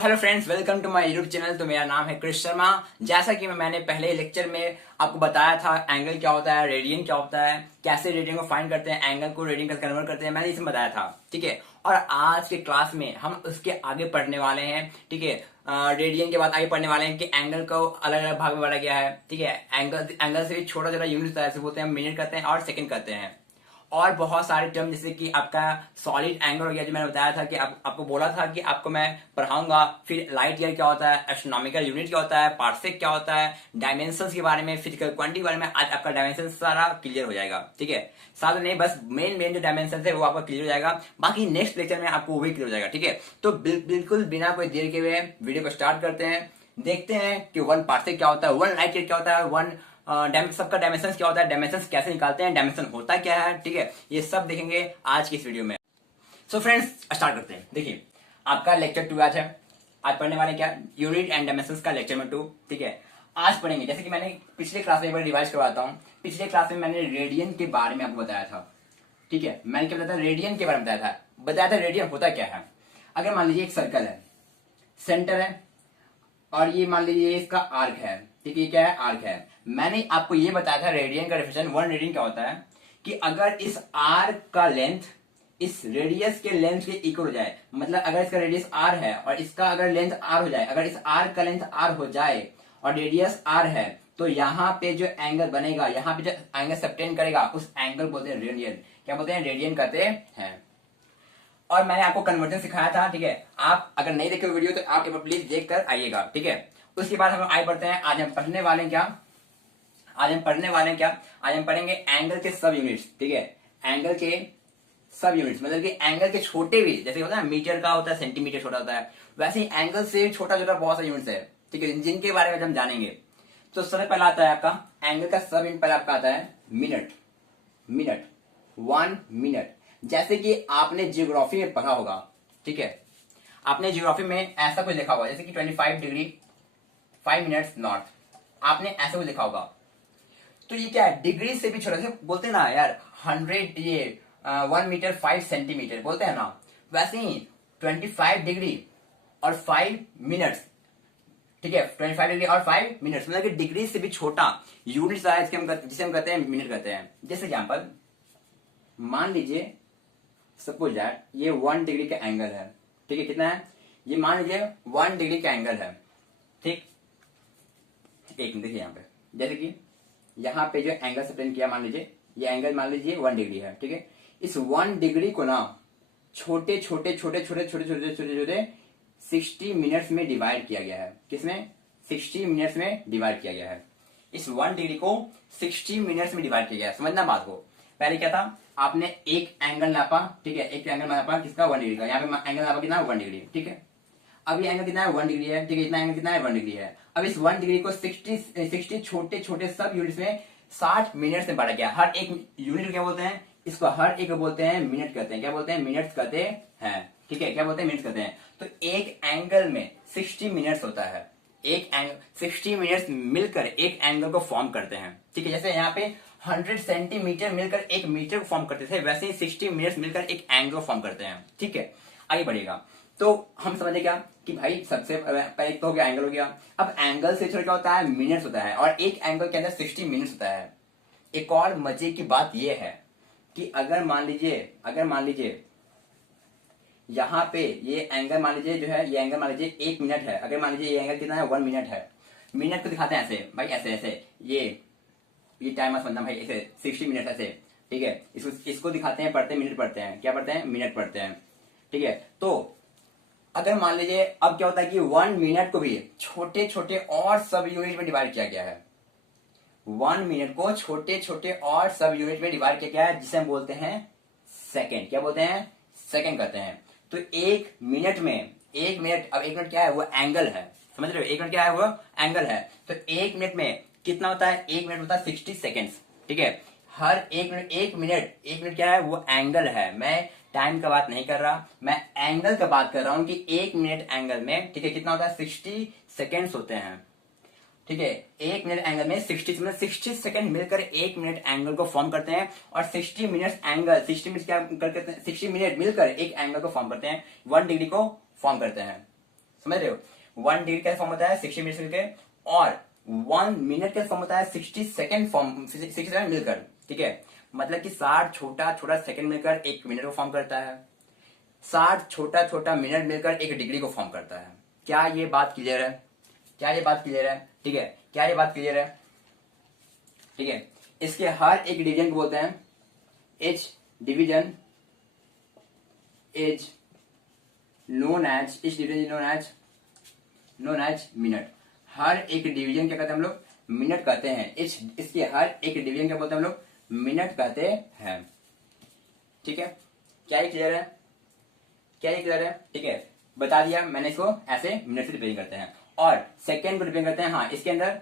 Hello friends, welcome to my YouTube channel. तो मेरा नाम है कृष शर्मा। जैसा कि मैंने पहले लेक्चर में आपको बताया था, एंगल क्या होता है, रेडियन क्या होता है, कैसे रेडियन को फाइंड करते हैं, एंगल को रेडियन का कन्वर्ट करते हैं, मैंने इसमें बताया था। ठीक है। और आज के क्लास में हम उसके आगे पढ़ने वाले हैं। ठीक है। रेडियन के बाद आगे पढ़ने वाले हैं कि एंगल को अलग अलग भाग में बांटा गया है। ठीक है। एंगल से भी छोटा छोटा यूनिट होता है, जैसे बोलते हैं मिनट करते हैं और सेकंड करते हैं। और बहुत सारे टर्म जैसे कि आपका सॉलिड एंगल हो गया, जो मैंने बताया था कि आपको बोला था कि आपको मैं पढ़ाऊंगा। फिर लाइट ईयर क्या होता है, एस्ट्रोनॉमिकल यूनिट क्या होता है, पार्सेक क्या होता है, डायमेंशंस के बारे में, फिजिकल क्वांटिटी के बारे में आज आपका डायमेंशन सारा क्लियर हो जाएगा। ठीक है। साथ नहीं, बस मेन मेन जो डायमेंशन है वो आपका क्लियर हो जाएगा, बाकी नेक्स्ट लेक्चर में आपको वो भी क्लियर हो जाएगा। ठीक है। तो बिल्कुल बिना कोई देर के हुए वीडियो को स्टार्ट करते हैं। देखते हैं कि वन पार्सेक क्या होता है, वन लाइट ईयर क्या होता है, वन सबका डायमेंशन क्या होता है, डायमेंशन कैसे निकालते हैं, डायमेंशन होता क्या है। ठीक है। ये सब देखेंगे आज की इस वीडियो में। सो फ्रेंड्स, स्टार्ट करते हैं। देखिए, आपका लेक्चर 2 आज है। आज पढ़ने वाले क्या, यूनिट एंड डायमेंशन का लेक्चर में 2। ठीक है। आज पढ़ेंगे, जैसे कि मैंने पिछले क्लास में एक बार रिवाइज करवाता हूँ। पिछले क्लास में मैंने रेडियन के बारे में आपको बताया था। ठीक है। मैंने क्या बताया था, रेडियन के बारे में बताया था रेडियन होता क्या है। अगर मान लीजिए एक सर्कल है, सेंटर है, और ये मान लीजिए इसका आर्क है। ठीक है। क्या है, आर्क है। मैंने आपको ये बताया था रेडियन का डेफिनेशन, वन रेडियन क्या होता है कि अगर इस आर्क का लेंथ इस रेडियस के लेंथ के इक्वल हो जाए, मतलब अगर इसका रेडियस आर है और इसका अगर लेंथ आर हो जाए, अगर इस आर्क का लेंथ आर हो जाए और रेडियस आर है, तो यहाँ पे जो एंगल बनेगा, यहाँ पे जो एंगल सबटेंड करेगा, उस एंगल बोलते हैं रेडियन। क्या बोलते हैं, रेडियन कहते हैं। और मैंने आपको कन्वर्जन सिखाया था। ठीक है। आप अगर नहीं देखे वीडियो तो आप एक बार प्लीज देख कर आइएगा। ठीक है। उसके बाद हम आगे बढ़ते हैं। आज हम पढ़ने वाले हैं क्या, आज हम पढ़ेंगे एंगल के सब यूनिट्स। ठीक है। एंगल के सब यूनिट्स मतलब कि एंगल के छोटे भी, जैसे होता है मीटर का होता है, सेंटीमीटर छोटा होता है, वैसे ही एंगल से छोटा छोटा बहुत सारे यूनिट्स है। ठीक है। जिनके बारे में हम जानेंगे। तो सबसे पहला आता है आपका एंगल का सब यूनिट, पहले आपका आता है मिनट। Minute, 1 minute. जैसे कि आपने जियोग्राफी में पढ़ा होगा। ठीक है। आपने जियोग्राफी में ऐसा कुछ लिखा होगा, जैसे कि 25 डिग्री 5 मिनट्स नॉर्थ, आपने ऐसा कुछ लिखा होगा। तो ये क्या है, डिग्री से भी छोटा, से बोलते हैं ना यार 100, ये 1 मीटर 5 सेंटीमीटर बोलते हैं ना, वैसे ही 25 डिग्री और 5 मिनट्स। ठीक है। 25 डिग्री और 5 मिनट्स मतलब कि डिग्री से भी छोटा यूनिट है, जिसे हम कहते हैं मिनट कहते हैं। जैसे एग्जाम्पल, मान लीजिए सपोज दैट ये 1 डिग्री का एंगल है। ठीक है। कितना है, ये मान लीजिए 1 डिग्री का एंगल है। ठीक। एक देखिए यहाँ पे, जैसे कि यहाँ पे जो एंगल सबटेंड किया, मान लीजिए ये एंगल मान लीजिए 1 डिग्री है। ठीक है। इस 1 डिग्री को ना छोटे छोटे छोटे छोटे छोटे छोटे छोटे छोटे 60 मिनट्स में डिवाइड किया गया है। किसमें, 60 मिनट्स में डिवाइड किया गया है। इस 1 डिग्री को 60 मिनट्स में डिवाइड किया गया है। समझना बात को। पहले क्या था, आपने एक एंगल नापा। ठीक है। एक एंगल नापा किसका, 1 डिग्री का। यहाँ पे एंगल नापा कितना, 1 डिग्री। ठीक है। अब ये एंगल कितना है, 1 डिग्री है। ठीक है। इतना एंगल कितना है, 1 डिग्री है। अब इस 1 डिग्री को 60 छोटे छोटे सब यूनिट्स में 60 मिनट्स में बांटा गया। हर एक यूनिट क्या बोलते हैं, इसको हर एक बोलते हैं मिनट कहते हैं। क्या बोलते हैं, मिनट्स कहते हैं। ठीक है। क्या बोलते हैं, मिनट्स कहते हैं। तो एक एंगल में 60 मिनट्स होता है। एक एंगल 60 मिनट्स मिलकर एक एंगल को फॉर्म करते हैं। ठीक है। जैसे यहाँ पे 100 सेंटीमीटर मिलकर एक मीटर को फॉर्म करते थे, वैसे ही 60 मिनट्स मिलकर एक एंगल को फॉर्म करते हैं। ठीक है। आगे बढ़ेगा। तो हम समझे क्या कि भाई सबसे पहले तो हो गया, एंगल हो गया। अब एंगल से छोटा क्या होता है, मिनट्स होता है, और एक एंगल के अंदर 60 मिनट्स होता है। एक और मजे की बात यह है कि अगर मान लीजिए यहाँ पे ये एंगल मान लीजिए जो है, ये एंगल मान लीजिए 1 मिनट है। अगर मान लीजिए ये एंगल कितना है, 1 मिनट है। मिनट को दिखाते हैं ऐसे भाई, ऐसे ऐसे, ये टाइम मत समझना भाई, ऐसे 60 मिनट ऐसे। ठीक है। इसको दिखाते हैं, पढ़ते हैं मिनट, पढ़ते हैं क्या पढ़ते हैं, मिनट पढ़ते हैं। ठीक है। तो अगर मान लीजिए अब क्या होता है कि 1 मिनट को भी छोटे छोटे और सब यूनिट में डिवाइड किया गया है। 1 मिनट को छोटे छोटे और सब यूनिट में डिवाइड किया गया है, जिसे हम बोलते हैं सेकेंड। क्या बोलते हैं, सेकेंड कहते हैं। तो अब एक मिनट क्या है, वो एंगल है। समझ रहे हो, 1 मिनट क्या है, वो एंगल है। तो 1 मिनट में कितना होता है, 1 मिनट होता है 60 सेकेंड्स। ठीक है। हर 1 मिनट क्या है, वो एंगल है। मैं टाइम का बात नहीं कर रहा, मैं एंगल का बात कर रहा हूं कि 1 मिनट एंगल में, ठीक है, कितना होता है, 60 सेकेंड्स होते हैं। ठीक है। 1 मिनट एंगल में 60 सेकंड मिलकर 1 मिनट एंगल को फॉर्म करते हैं, और 60 मिनट मिलकर एक एंगल को फॉर्म करते हैं, 1 डिग्री को फॉर्म करते हैं। समझ रहे हो? 1 डिग्री कैसे फॉर्म होता है 60 मिनट मिलकर, और 1 मिनट कैसे फॉर्म होता है 60 सेकेंड फॉर्म, 60 सेकंड मिलकर, ठीक है। मतलब कि 60 छोटा छोटा सेकंड मिलकर 1 मिनट को फॉर्म करता है, 60 छोटा छोटा मिनट मिलकर 1 डिग्री को फॉर्म करता है। क्या ये बात क्लियर है? क्या ये बात क्लियर है? ठीक है, क्या ये बात क्लियर है? ठीक है, इसके हर एक डिवीजन को बोलते हैं H division is known as minute. हर एक डिवीजन क्या कहते हैं हम लोग? मिनट कहते हैं। इसके हर एक डिवीजन क्या बोलते हैं हम लोग? मिनट कहते हैं। ठीक है, क्या ये क्लियर है? क्या ये क्लियर है? ठीक है, बता दिया मैंने। इसको ऐसे मिनट से रिप्रेजेंट करते हैं, और सेकंड को रिप्रेजेंट करते हैं, हाँ इसके अंदर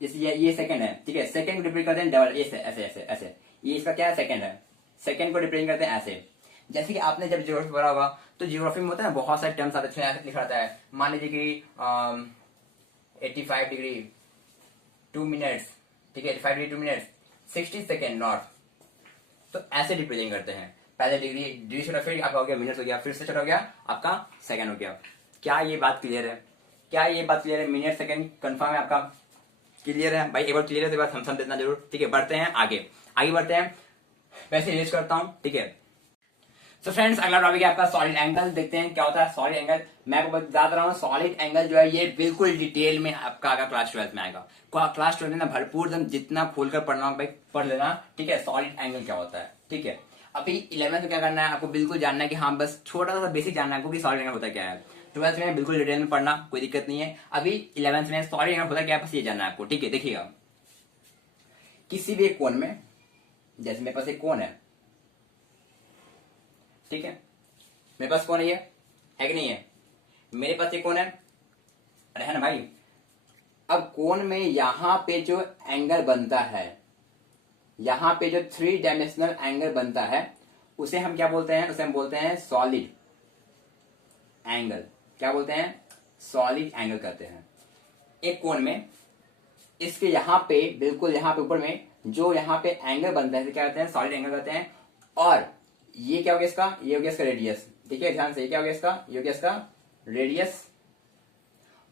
जैसे ये सेकंड है, ठीक है, सेकंड को रिप्रेजेंट करते हैं डबल, ऐसे ऐसे ऐसे ऐसे, ये इसका क्या है? सेकंड है। सेकंड को रिप्रेजेंट करते हैं ऐसे। जैसे कि आपने जब ज्योग्राफी पढ़ा होगा, तो ज्योग्राफी में होता है ना बहुत सारे टर्म्स आते हैं, लिखा रहता है, मान लीजिए कि 85 डिग्री 2 मिनट्स, ठीक है, 85 डिग्री 2 मिनट्स 60 सेकेंड नॉर्थ, तो ऐसे रिप्रेजेंट करते हैं। पहले डिग्री छोटा, फिर आपका हो गया मिनट हो गया, फिर से छोटा हो गया आपका सेकंड हो गया। क्या ये बात क्लियर है? क्या ये बात क्लियर है? मिनट सेकंड कंफर्म है आपका? क्लियर है भाई? एक बार क्लियर है तो बात हम समझ देना जरूर। ठीक है, बढ़ते हैं आगे, आगे बढ़ते हैं। वैसे इरेज करता हूं, ठीक है। तो फ्रेंड्स, अगला टॉपिक है आपका सॉलिड एंगल। देखते हैं क्या होता है सॉलिड एंगल। मैं आपको बता रहा हूँ, सॉलिड एंगल जो है ये बिल्कुल डिटेल में आपका आएगा क्लास 12 में आएगा। क्लास 12 में ना भरपूर एकदम जितना खोलकर पढ़ना भाई पढ़ लेना, ठीक है। सॉलिड एंगल क्या होता है, ठीक है। अभी 11th में क्या करना है आपको? बिल्कुल जानना है कि हाँ, बस छोटा सा बेसिक जानना है आपको कि सॉलिड एंगल होता क्या है। 12th में बिल्कुल डिटेल में पढ़ना, कोई दिक्कत नहीं है। अभी 11th में सॉलिड एंगल होता क्या है, बस ये जानना है आपको, ठीक है। देखिएगा, किसी भी एक कोण में, जैसे मेरे पास एक कोण है, ठीक है, मेरे पास कौन है? ये है कि नहीं है? मेरे पास ये कौन है? अरे है ना भाई। अब कोण में यहां पे जो एंगल बनता है, यहां पे जो 3 डायमेंशनल एंगल बनता है, उसे हम क्या बोलते हैं? उसे हम बोलते हैं सॉलिड एंगल। क्या बोलते हैं? सॉलिड एंगल कहते हैं। एक कोण में इसके यहां पे, बिल्कुल यहां पे ऊपर में जो यहां पे एंगल बनता है, क्या कहते हैं? सॉलिड एंगल कहते हैं। और ये क्या हो गया इसका? ये हो गया इसका रेडियस, ठीक है, ध्यान से। ये क्या हो गया इसका? ये हो गया इसका रेडियस।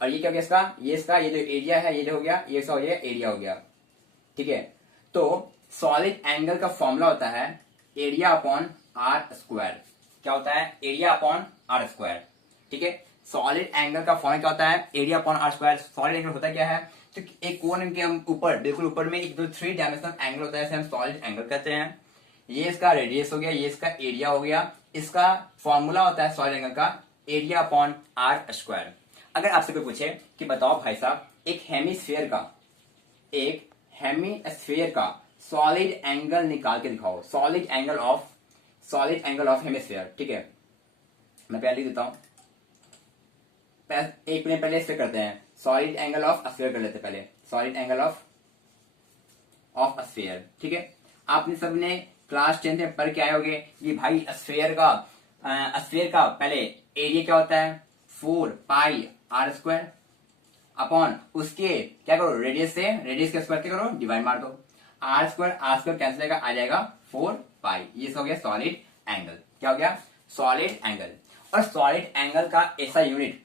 और ये क्या हो गया इसका? ये इसका ये जो एरिया है, ये जो हो गया, ये इसका हो गया एरिया हो गया, ठीक है। तो सॉलिड एंगल का फॉर्मूला होता है एरिया अपॉन आर स्क्वायर। क्या होता है? एरिया अपॉन आर स्क्वायर, ठीक है। सॉलिड एंगल का फॉर्मूला क्या होता है? Area upon R square. Solid angle होता क्या है? तो एक कोण के हम ऊपर, बिल्कुल ऊपर में एक जो 3 डायमेंशनल एंगल होता है, इसे हम सॉलिड एंगल कहते हैं। ये इसका रेडियस हो गया, ये इसका एरिया हो गया। इसका फॉर्मूला होता है सॉलिड एंगल का एरिया अपॉन आर स्क्वायर। अगर आपसे कोई पूछे कि बताओ भाई साहब, एक हेमिस्फीयर का सॉलिड एंगल निकाल के दिखाओ, सॉलिड एंगल ऑफ हेमिस्फीयर, ठीक है। मैं पहले लिख देता हूं, एक मिनट पहले इसे करते हैं, सॉलिड एंगल ऑफ स्फीयर कर लेते हैं पहले, सॉलिड एंगल ऑफ स्फीयर, ठीक है। आपने सबने क्लास 10 में पढ़ के आए होंगे कि भाई स्फीयर का पहले एरिया क्या होता है? 4 पाई आर स्क्वायर अपॉन उसके क्या करो? रेडियस के स्क्वायर क्या करो? डिवाइड मार दो। आर स्क्वायर कैंसिल आ जाएगा 4 पाई। ये हो गया सॉलिड एंगल। क्या हो गया? Solid angle. और सॉलिड एंगल का ऐसा यूनिट,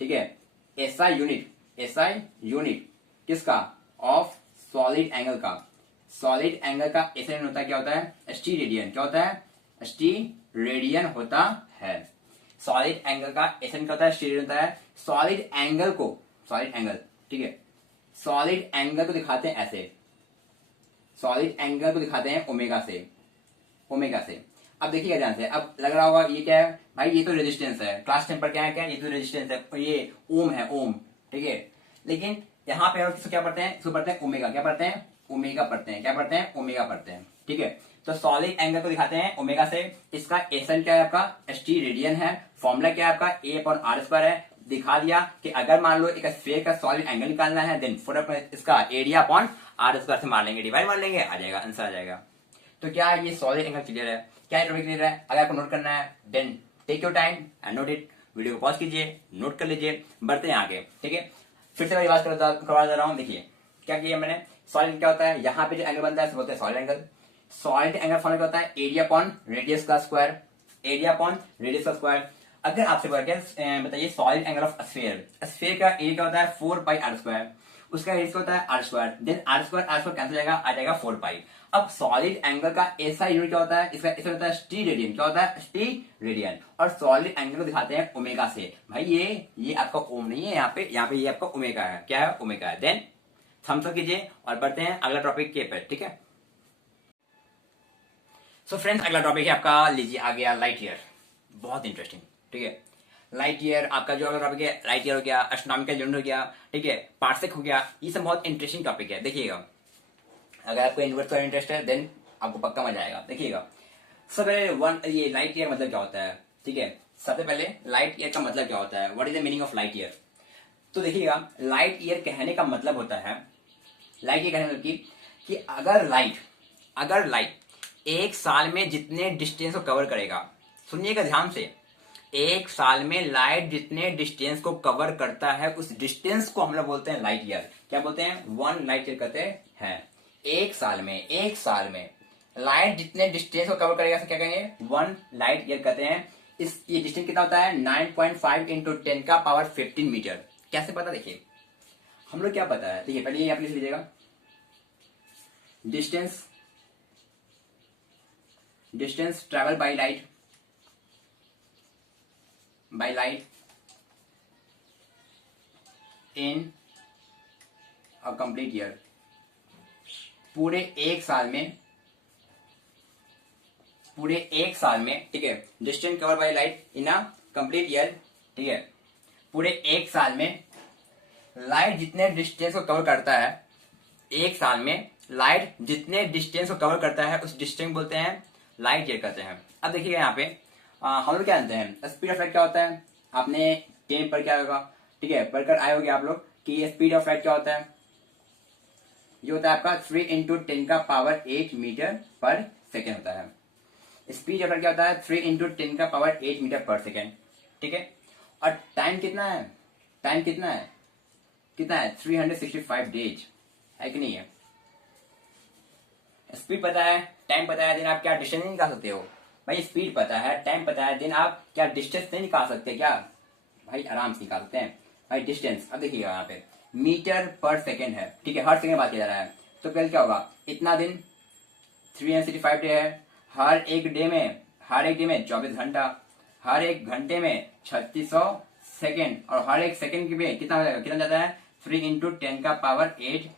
ठीक है, ऐसा यूनिट किसका? ऑफ सॉलिड एंगल का। सॉलिड एंगल का ऐसा यूनिट होता है, क्या होता है? ST radian. क्या होता है? एसटी रेडियन होता है। सॉलिड एंगल का ऐसा यूनिट होता है, एसटी रेडियन होता है। सॉलिड एंगल, ठीक है, सॉलिड एंगल को दिखाते हैं ऐसे, सॉलिड एंगल को दिखाते हैं ओमेगा से। अब देखिएगा ध्यान से, अब लग रहा होगा ये क्या है भाई? ये तो रेजिस्टेंस है। क्लास 10 पर क्या है? ये तो रेजिस्टेंस है, ये ओम है, ओम, ठीक है। लेकिन यहाँ पे इसको क्या पढ़ते हैं? इसको पढ़ते हैं ओमेगा। क्या पढ़ते हैं? ओमेगा पढ़ते हैं। क्या पढ़ते हैं? ओमेगा पढ़ते हैं, ठीक है। तो सॉलिड एंगल को दिखाते हैं ओमेगा से। इसका एसन क्या है आपका? एसटी रेडियन है। फॉर्मूला क्या है आपका? ए अपॉन आर स्क्वायर है। दिखा दिया कि अगर मान लो एक स्फीयर का सॉलिड एंगल निकालना है, देन फटाफट इसका एरिया अपॉन आर स्क्वायर से मार लेंगे, डिवाइड मार लेंगे, आ जाएगा, आंसर आ जाएगा। तो क्या ये सॉलिड एंगल क्लियर है? क्या टॉपिक क्लियर है? अगर आपको नोट करना है, then take your time and note it. Video को पॉज कीजिए, नोट कर लीजिए, बढ़ते हैं आगे, ठीक है। फिर से मैं रिवाइज करवा दे रहा हूँ। देखिए क्या किया मैंने। सॉलिड क्या होता है? यहाँ पे जो एंगल बनता है बोलते हैं solid angle. Solid angle formula क्या होता है? एरिया अपॉन रेडियस का स्क्वायर, एरिया अपॉन रेडियस का स्क्वायर। अगर आपसे बताइए solid angle of sphere, sphere का एरिया क्या होता है 4 पाई r², उसका रेडियस होता है r², देन r² कैंसिल हो जाएगा, आ जाएगा 4 पाई। अब सॉलिड एंगल का ऐसा यूनिट क्या होता है, इसका होता है टी रेडियन। क्या होता है टी रेडियन। और सॉलिड एंगल को दिखाते हैं ओमेगा से। भाई ये आपका ओम नहीं है, यहाँ पे ये आपका ओमेगा है। क्या है ओमेगा है। देन थम्स अप कीजिए और बढ़ते हैं अगला टॉपिक के पर। ठीक है, सो फ्रेंड्स अगला टॉपिक है आपका, लीजिए आ गया लाइट ईयर। बहुत इंटरेस्टिंग। ठीक है, लाइट ईयर आपका जो अगला टॉपिक है, लाइट ईयर हो गया, एस्ट्रोनॉमिकल यूनिट हो गया, ठीक है, पार्सेक हो गया। ये सब बहुत इंटरेस्टिंग टॉपिक है। देखिएगा, अगर आपको यूनिवर्स का इंटरेस्ट है देन आपको पक्का मजा आएगा। देखिएगा, सबसे ये लाइट ईयर मतलब क्या होता है। ठीक है, सबसे पहले लाइट ईयर का मतलब क्या होता है, what is the meaning of light year. तो देखिएगा, लाइट ईयर कहने का मतलब होता है, लाइट ईयर कहने का मतलब कि अगर लाइट एक साल में जितने डिस्टेंस को कवर करेगा, सुनिएगा ध्यान से, एक साल में लाइट जितने डिस्टेंस को कवर करता है उस डिस्टेंस को हम लोग बोलते हैं लाइट ईयर। क्या बोलते हैं, 1 लाइट ईयर कहते हैं। एक साल में लाइट जितने डिस्टेंस को कवर करेगा क्या कहेंगे, 1 लाइट ईयर कहते हैं। ये डिस्टेंस कितना होता है, 9.5 इंटू 10⁻15 मीटर। कैसे पता, देखिए हम लोग क्या पता है। देखिए पहले ये आप लिख लीजिएगा, distance travel by light in a complete year. पूरे एक साल में, ठीक है, distance cover by light in a complete year. ठीक है, पूरे एक साल में लाइट जितने डिस्टेंस को कवर करता है, एक साल में लाइट जितने डिस्टेंस को कवर करता है उस डिस्टेंस बोलते हैं लाइट ईयर कहते हैं। अब देखिएगा यहाँ पे हम लोग क्या जानते हैं, स्पीड ऑफ लाइट क्या होता है, आपने 10 पर क्या होगा, ठीक है, पढ़कर आए होंगे आप लोग कि स्पीड ऑफ लाइट क्या होता है। ये होता है आपका 3 इंटू 10⁸ मीटर पर सेकेंड होता है। स्पीड ऑफ लाइट क्या होता है, 3 इंटू 10⁸ मीटर पर सेकेंड। ठीक है, और टाइम कितना है, कितना है 365 डेज है कि नहीं है। स्पीड पता है, टाइम पता है, देन आप क्या डिस्टेंस नहीं निकाल सकते हो। भाई स्पीड पता है, टाइम पता है, देन आप क्या डिस्टेंस नहीं निकाल सकते क्या, भाई आराम से निकाल सकते हैं भाई डिस्टेंस। अब देखिएगा यहाँ पे मीटर पर सेकेंड है, ठीक है, हर सेकेंड बात किया जा रहा है। तो कल क्या होगा, इतना दिन 365 डे है, हर एक डे में 24 घंटा, हर एक घंटे में 3600 सेकेंड, और हर एक सेकेंड में कितना जाता है, 3 इंटू 10⁸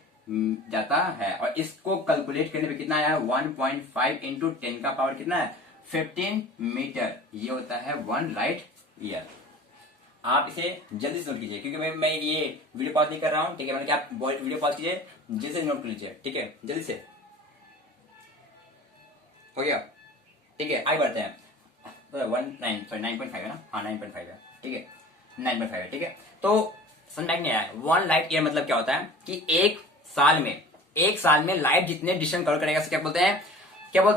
जाता है। और इसको कैलकुलेट करने पे कितना आया, 1.5 इंटू 10⁻ कितना है 15 मीटर। ये होता है 1 लाइट ईयर। आप इसे जल्दी से नोट कीजिए, क्योंकि मैं ये वीडियो पॉज नहीं कर रहा हूं। ठीक है, मैंने क्या, आप वीडियो पॉज कीजिए, जल्दी से नोट कर लीजिए। ठीक है, जल्दी से हो गया। ठीक है, आगे बढ़ते हैं। 9.5 है ना, हाँ 9.5 है। ठीक है, 9.5 है। ठीक है, तो समझ नहीं आया 1 लाइट ईयर मतलब क्या होता है कि एक साल में लाइट जितने डिस्टेंस कवर करेगा क्या बोलते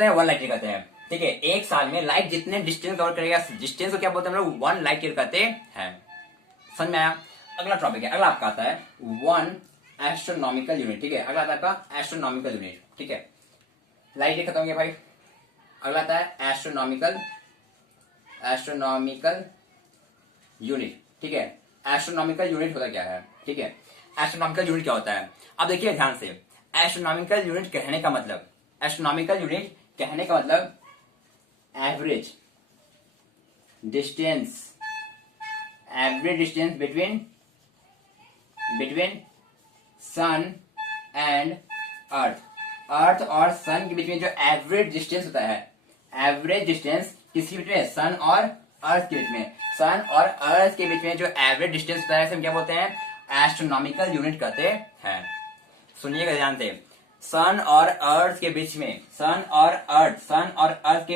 हैं 1 लाइट ईयर कहते हैं। ठीक है, एक साल में लाइट जितने डिस्टेंस कवर करेगा, डिस्टेंस को क्या बोलते हैं हम लोग, 1 लाइट ईयर कहते हैं। समझ में आया। अगला टॉपिक है, अगला आपका आता है 1 एस्ट्रोनॉमिकल यूनिट। ठीक है, अगला आता है आपका एस्ट्रोनॉमिकल यूनिट। ठीक है, लाइट ईयर खत्म हो गया भाई। अगला आता है एस्ट्रोनॉमिकल यूनिट। ठीक है, एस्ट्रोनॉमिकल यूनिट होता क्या है। ठीक है, एस्ट्रोनॉमिकल यूनिट क्या होता है, अब देखिए ध्यान से। एस्ट्रोनॉमिकल यूनिट कहने का मतलब, average distance between sun and earth और सन के बीच में जो एवरेज डिस्टेंस होता है, एवरेज डिस्टेंस किसके बीच में, सन और अर्थ के बीच में, जो एवरेज डिस्टेंस होता है, हम क्या बोलते हैं, एस्ट्रोनॉमिकल यूनिट कहते हैं। सुनिएगा ध्यान से, सन और अर्थ के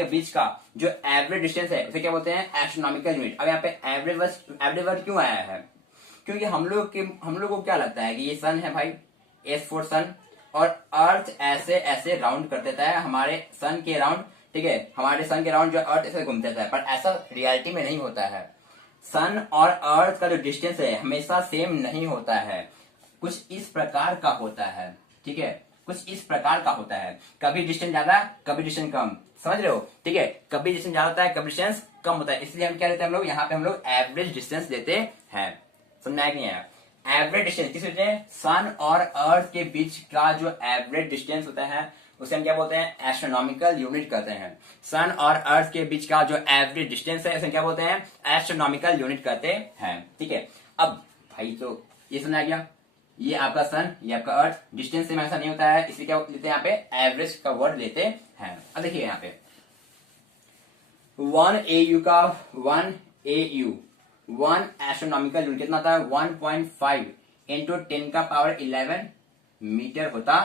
बीच का जो एवरेज डिस्टेंस है उसे क्या बोलते हैं, एस्ट्रोनॉमिकल यूनिट। अब यहाँ पे एवरेज वर्ड क्यों आया है, क्योंकि हम लोग को क्या लगता है कि ये सन है भाई, एस फॉर सन, और अर्थ ऐसे राउंड कर देता है हमारे सन के राउंड। ठीक है, हमारे सन के राउंड जो अर्थ ऐसे घूमता है, पर ऐसा रियलिटी में नहीं होता है। सन और अर्थ का जो डिस्टेंस है हमेशा सेम नहीं होता है, कुछ इस प्रकार का होता है। ठीक है, कुछ इस प्रकार का होता है, कभी डिस्टेंस ज्यादा, कभी डिस्टेंस कम, समझ रहे हो। ठीक है, कभी डिस्टेंस ज्यादा होता है, कभी डिस्टेंस कम होता है, इसलिए हम क्या लेते हैं, हम लोग यहाँ पे हम लोग एवरेज डिस्टेंस लेते हैं। समझा नहीं है? एवरेज डिस्टेंस किस होते हैं? सन और अर्थ के बीच का जो एवरेज डिस्टेंस होता है उसे हम क्या बोलते हैं? एस्ट्रोनॉमिकल यूनिट कहते हैं। सन और अर्थ के बीच का जो एवरेज डिस्टेंस है उसे क्या बोलते हैं? एस्ट्रोनॉमिकल यूनिट कहते हैं। ठीक है, अब भाई तो ये समझ आ गया, ये आपका सन, ये आपका अर्थ, डिस्टेंस से ऐसा नहीं होता है, इसलिए क्या लेते हैं यहाँ पे? एवरेज का वर्ड लेते हैं। अब देखिए यहाँ पे 1 AU का 1 AU 1 एस्ट्रोनॉमिकल यूनिट कितना होता है? 1.5 इंटू 10 का पावर 11 मीटर होता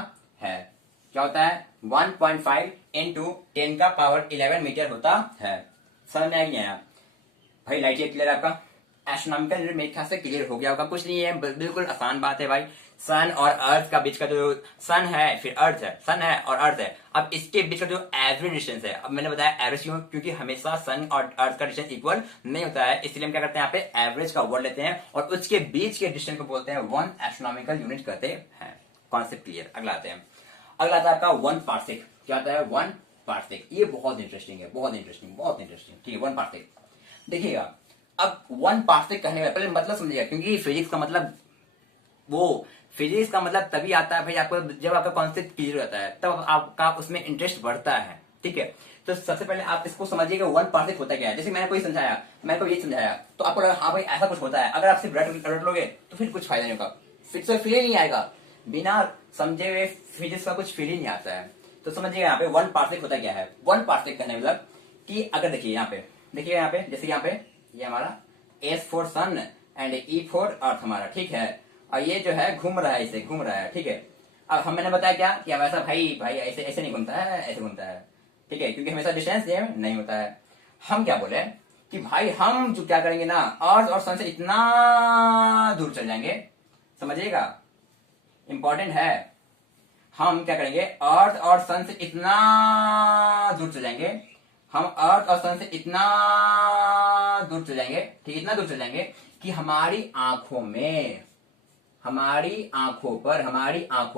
है। क्या होता है? 1.5 इंटू 10 का पावर 11 मीटर होता है। समझ में आ गया भाई? लाइट ये क्लियर आपका? एस्ट्रोनॉमिकल यूनिट मेरे ख्याल से क्लियर हो गया होगा, कुछ नहीं है, बिल्कुल आसान बात है भाई। सन और अर्थ का बीच का जो सन है, फिर अर्थ है, सन है और अर्थ है, अब इसके बीच का जो एवरेज डिस्टेंस है, अब मैंने बताया एवरेज क्यों? क्योंकि हमेशा सन और अर्थ का डिस्टेंस इक्वल नहीं होता है, इसलिए हम क्या करते हैं यहाँ पे एवरेज का वर्ड लेते हैं और उसके बीच के डिस्टेंस को बोलते हैं 1 एस्ट्रोनॉमिकल यूनिट कहते हैं। Concept clear? अगला आते हैं, अगला आता है आपका 1 पार्सेक। क्या आता है? 1 पार्सेक। ये बहुत इंटरेस्टिंग है, बहुत इंटरेस्टिंग, बहुत इंटरेस्टिंग। ठीक है, 1 पार्सेक देखिएगा। अब 1 पार्सेक कहने का पहले मतलब समझिएगा, क्योंकि फिजिक्स का मतलब वो फिजिक्स का मतलब तभी आता है भाई आपको जब आपका कॉन्सेप्ट क्लियर होता है, तब आपका उसमें इंटरेस्ट बढ़ता है। ठीक है, तो सबसे पहले आप इसको समझिएगा 1 पार्सेक होता क्या है। जैसे मैंने कोई समझाया, मैंने को ये समझाया तो आपको लगा हाँ भाई ऐसा कुछ होता है, अगर आप सिर्फ रट लोगे तो फिर कुछ फायदा नहीं होगा, फिर से फील ही नहीं आएगा, बिना समझे हुए फिजिक्स का कुछ फील ही नहीं आता है। तो समझिएगा यहाँ पे 1 पार्सेक होता क्या है। 1 पार्सेक कहने मतलब कि अगर देखिए यहाँ पे, देखिए यहाँ पे, जैसे यहाँ पे ये हमारा S for sun and E for earth हमारा, ठीक है, और ये जो है घूम रहा है, इसे घूम रहा है। ठीक है, अब हम मैंने बताया क्या कि वैसा भाई भाई ऐसे ऐसे नहीं घूमता है, ऐसे घूमता है। ठीक है, क्योंकि हमेशा डिस्टेंस सेम नहीं होता है। हम क्या बोले कि भाई हम जो क्या करेंगे ना, अर्थ और सन से इतना दूर चल जाएंगे, समझिएगा इंपॉर्टेंट है, हम क्या करेंगे अर्थ और सन से इतना दूर चल जाएंगे, हम अर्थ और सन से इतना दूर चल जाएंगे, ठीक, इतना दूर चल जाएंगे कि हमारी आंखों में, हमारी आंखों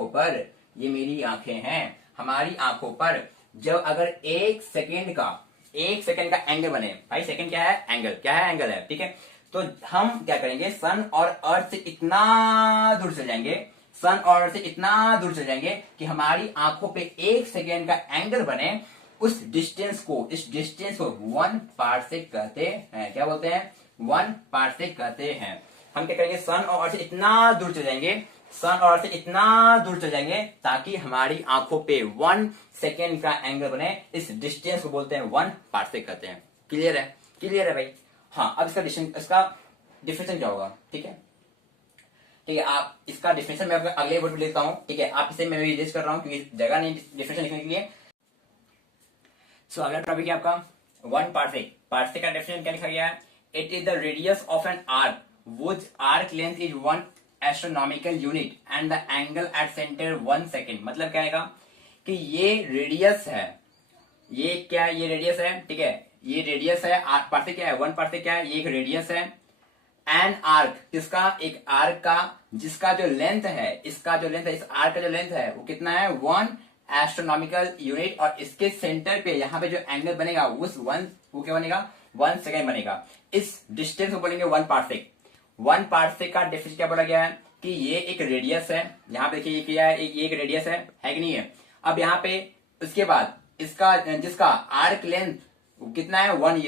पर, ये मेरी आंखें हैं, हमारी आंखों पर जब अगर 1 सेकेंड का एंगल बने, भाई सेकेंड क्या है? एंगल, क्या है? एंगल है। ठीक है, तो हम क्या करेंगे, सन और अर्थ से इतना दूर चल जाएंगे, सन और अर्थ से इतना दूर चल जाएंगे कि हमारी आंखों पे 1 सेकेंड का एंगल बने, उस डिस्टेंस को, इस डिस्टेंस को 1 पार्सेक कहते हैं। क्या बोलते हैं? 1 पार्सेक कहते हैं। हम क्या करेंगे, सन और अर्थ से इतना दूर चल जाएंगे, सन और अर्थ से इतना दूर चल जाएंगे ताकि हमारी आंखों पे 1 सेकेंड का एंगल बने, इस डिस्टेंस को बोलते हैं 1 पार्सेक कहते हैं। क्लियर है? क्लियर है भाई? हाँ, अब इसका डिफरेंशियल क्या होगा? ठीक है, ठीक है, आप इसका डिफरेंशियल मैं अगले वर्ड में लेता हूं। ठीक है, आप इसे मैं इरेज कर रहा हूं क्योंकि जगह नहीं डिफरेंशियल लिखने के लिए। सो अगला टॉपिक है आपका 1 पार्सेक। पार्सेक का डेफिनेशन क्या लिखा गया है? It is the radius of an arc which arc length is 1 astronomical unit and the angle at centre 1 second. मतलब क्या है कि ये रेडियस है, ये क्या है? ये रेडियस है। ठीक है, ये रेडियस है। पार्सेक क्या है? 1 पार्सेक क्या है? ये एक रेडियस है। एन आर्क, किसका? एक आर्क का, जिसका जो लेंथ है, इसका जो लेंथ है, इस आर्क का जो लेंथ है वो कितना है? 1 एस्ट्रोनॉमिकल यूनिट, और इसके सेंटर पे यहाँ पे जो एंगल बनेगा उस 1, वो क्या बनेगा? 1 सेकेंड बनेगा। इस डिस्टेंस को बोलेंगे 1 पार्सेक। 1 पार्सेक का डेफिनेशन क्या बोला गया है कि ये एक रेडियस है। यहाँ पे देखिए ये क्या है? ये एक रेडियस है कि नहीं है? अब यहाँ पे उसके बाद इसका, जिसका आर्क लेंथ कितना है? 1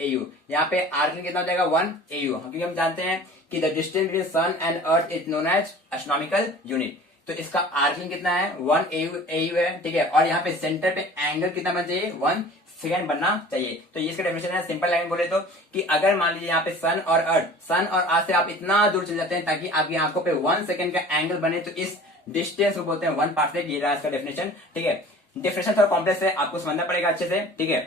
AU। यहाँ पे आर्क लेंथ कितना हो जाएगा? 1 AU, क्योंकि हम जानते हैं कि the distance between sun and earth is known as astronomical unit. तो इसका आर्क लेंथ कितना है? 1 AU है। ठीक है, और यहाँ पे सेंटर पे एंगल कितना बनना चाहिए? 1 सेकेंड बनना चाहिए। तो ये इसका डेफिनेशन है। सिंपल लाइन बोले तो कि अगर मान लीजिए यहाँ पे सन और अर्थ से आप इतना दूर चले जाते हैं ताकि आपकी आंखों पे 1 सेकेंड का एंगल बने, तो इस डिस्टेंस को बोलते हैं 1 पार्सेक। ये रहा इसका डेफिनेशन। ठीक है, डेफिनेशन थोड़ा कॉम्प्लेक्स है, आपको समझना पड़ेगा अच्छे से। ठीक है,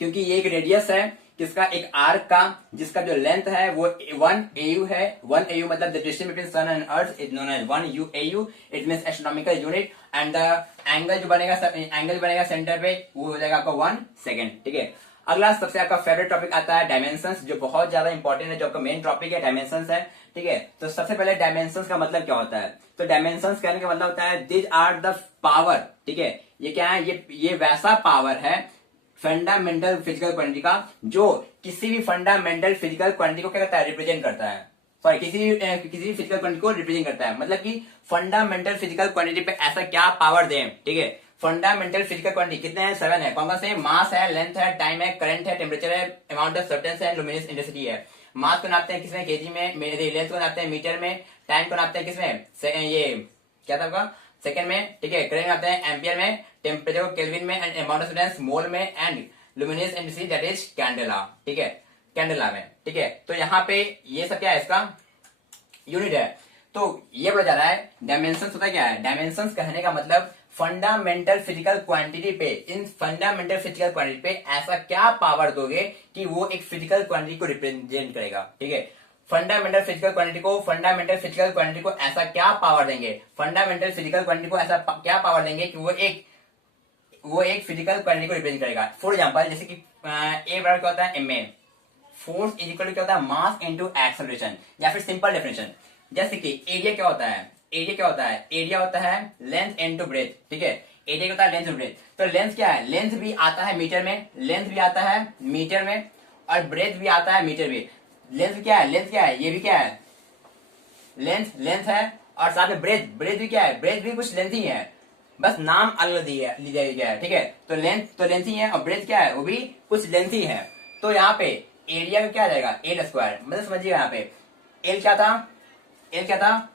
क्योंकि ये एक रेडियस है, किसका? एक आर्क का, जिसका जो लेंथ है वो 1 AU है। 1 AU मतलब the distance between sun and earth is known as 1 AU। It means astronomical unit. And the angle जो बनेगा सेंटर पे, वो हो जाएगा आपका 1 सेकेंड। ठीक है, अगला सबसे आपका फेवरेट टॉपिक आता है डायमेंशंस, जो बहुत ज्यादा इंपॉर्टेंट है, जो आपका मेन टॉपिक है डायमेंशंस है। ठीक है, तो सबसे पहले डायमेंशंस का मतलब क्या होता है? तो डायमेंशंस कहने का मतलब होता है दिस आर द पावर। ठीक है, ये क्या है? ये वैसा पावर है फंडामेंटल फिजिकल क्वांटिटी का, जो किसी भी फंडामेंटल फिजिकल क्वांटिटी को क्या करता है, रिप्रेजेंट करता है। सॉरी, किसी भी फिजिकल क्वांटिटी को रिप्रेजेंट करता है। मतलब कि फंडामेंटल फिजिकल क्वांटिटी पे ऐसा क्या पावर दें, ठीक है। फंडामेंटल फिजिकल क्वांटिटी कितने हैं, 7 है। कौन कौन से, मास है, लेंथ है, टाइम है, करंट है, टेम्परेचर है, अमाउंट ऑफ सब्सटेंस है, लुमिनस इंटेंसिटी है। मास को नापते हैं किसमें, केजी में, मेरे लेंथ को नापते हैं मीटर में, टाइम को नापते हैं किसमें, ये क्या था आपका, सेकंड में, ठीक है। करंट नापते हैं एम्पियर में, टेम्परेचर को केल्विन में, एंड अमाउंट ऑफ सब्सटेंस मोल में, and luminous intensity that is candela, ठीक है, कैंडेला में, ठीक है। तो यहाँ पे ये सब क्या है, इसका यूनिट है। तो ये बोला जा रहा है डायमेंशन होता क्या है, डायमेंशन कहने का मतलब फंडामेंटल फिजिकल क्वांटिटी पे, इन फंडामेंटल फिजिकल क्वांटिटी पे ऐसा क्या पावर दोगे कि वो एक फिजिकल क्वांटिटी को रिप्रेजेंट करेगा, ठीक है। फंडामेंटल फिजिकल क्वांटिटी को, फंडामेंटल फिजिकल क्वांटिटी को ऐसा क्या पावर देंगे, फंडामेंटल फिजिकल क्वांटिटी को ऐसा क्या पावर देंगे कि वो एक फिजिकल क्वांटिटी को रिप्रेजेंट करेगा। फॉर एग्जांपल, जैसे कि ए बराबर क्या होता है, M A, force is equal to क्या होता है, मास इनटू एक्सेलरेशन। या फिर सिंपल डेफिनेशन, जैसे कि एरिया क्या होता है, एरिया क्या होता है, एरिया होता है लेंथ इनटू ब्रेथ, ठीक है। एरिया क्या होता है, लेंथ इनटू ब्रेथ। तो लेंथ क्या है, लेंथ भी आता है मीटर में, लेंथ भी आता है मीटर में, और ब्रेथ भी आता है मीटर में। लेंथ क्या है, लेंथ क्या है, ये भी क्या है, लेंथ है, और साथ में ब्रेथ, ब्रेथ भी क्या है, ब्रेथ भी कुछ लेंथ ही है, बस नाम अलग दिया गया है, ठीक है। तो लेंथ ही है, और ब्रेथ क्या है, वो भी कुछ लेंथ ही है। तो यहाँ पे एरिया का क्या आ जाएगा, एल स्क्वायर। मतलब समझिएगा यहाँ पे एल क्या था, एल क्या था,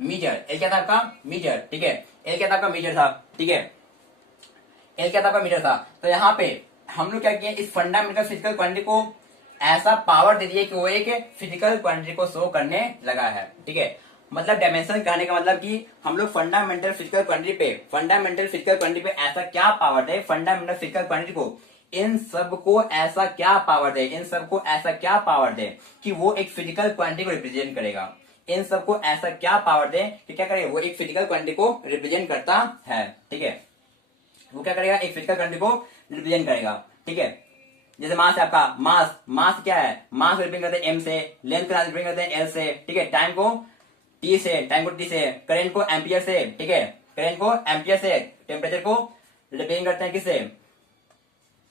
मीटर, एल क्या था आपका, मीटर, ठीक है। एल क्या था आपका, मीटर था, ठीक है। एल क्या था आपका, मीटर था। तो यहाँ पे हम लोग क्या किए, इस फंडामेंटल फिजिकल क्वांटिटी को ऐसा पावर दे दिए कि वो एक फिजिकल क्वांटिटी को शो करने लगा है, ठीक है। मतलब डायमेंशन कहने का मतलब कि हम लोग फंडामेंटल फिजिकल क्वांटिटी पे, फंडामेंटल फिजिकल क्वांटिटी पे ऐसा क्या पावर दे, फंडामेंटल फिजिकल क्वांटिटी को, इन सब को ऐसा क्या पावर दे, इन सब को ऐसा क्या पावर दे कि वो एक फिजिकल क्वांटिटी को रिप्रेजेंट करेगा। इन सबको ऐसा क्या पावर दे कि क्या करे, वो एक फिजिकल क्वांटिटी को रिप्रेजेंट करता है, ठीक है। वो क्या करेगा, एक फिजिकल क्वांटिटी को रिप्रेजेंट करेगा, ठीक है। जैसे मास है आपका, मास क्या है, मास रिप्रेजेंट करते हैं एम से, लेंथ का रिप्रेजेंट करते हैं एल से, ठीक है। टाइम को टी से, करंट को एम्पियर से, ठीक है, करंट को एम्पियर से, टेम्परेचर को रिप्रेजेंट करते हैं किससे,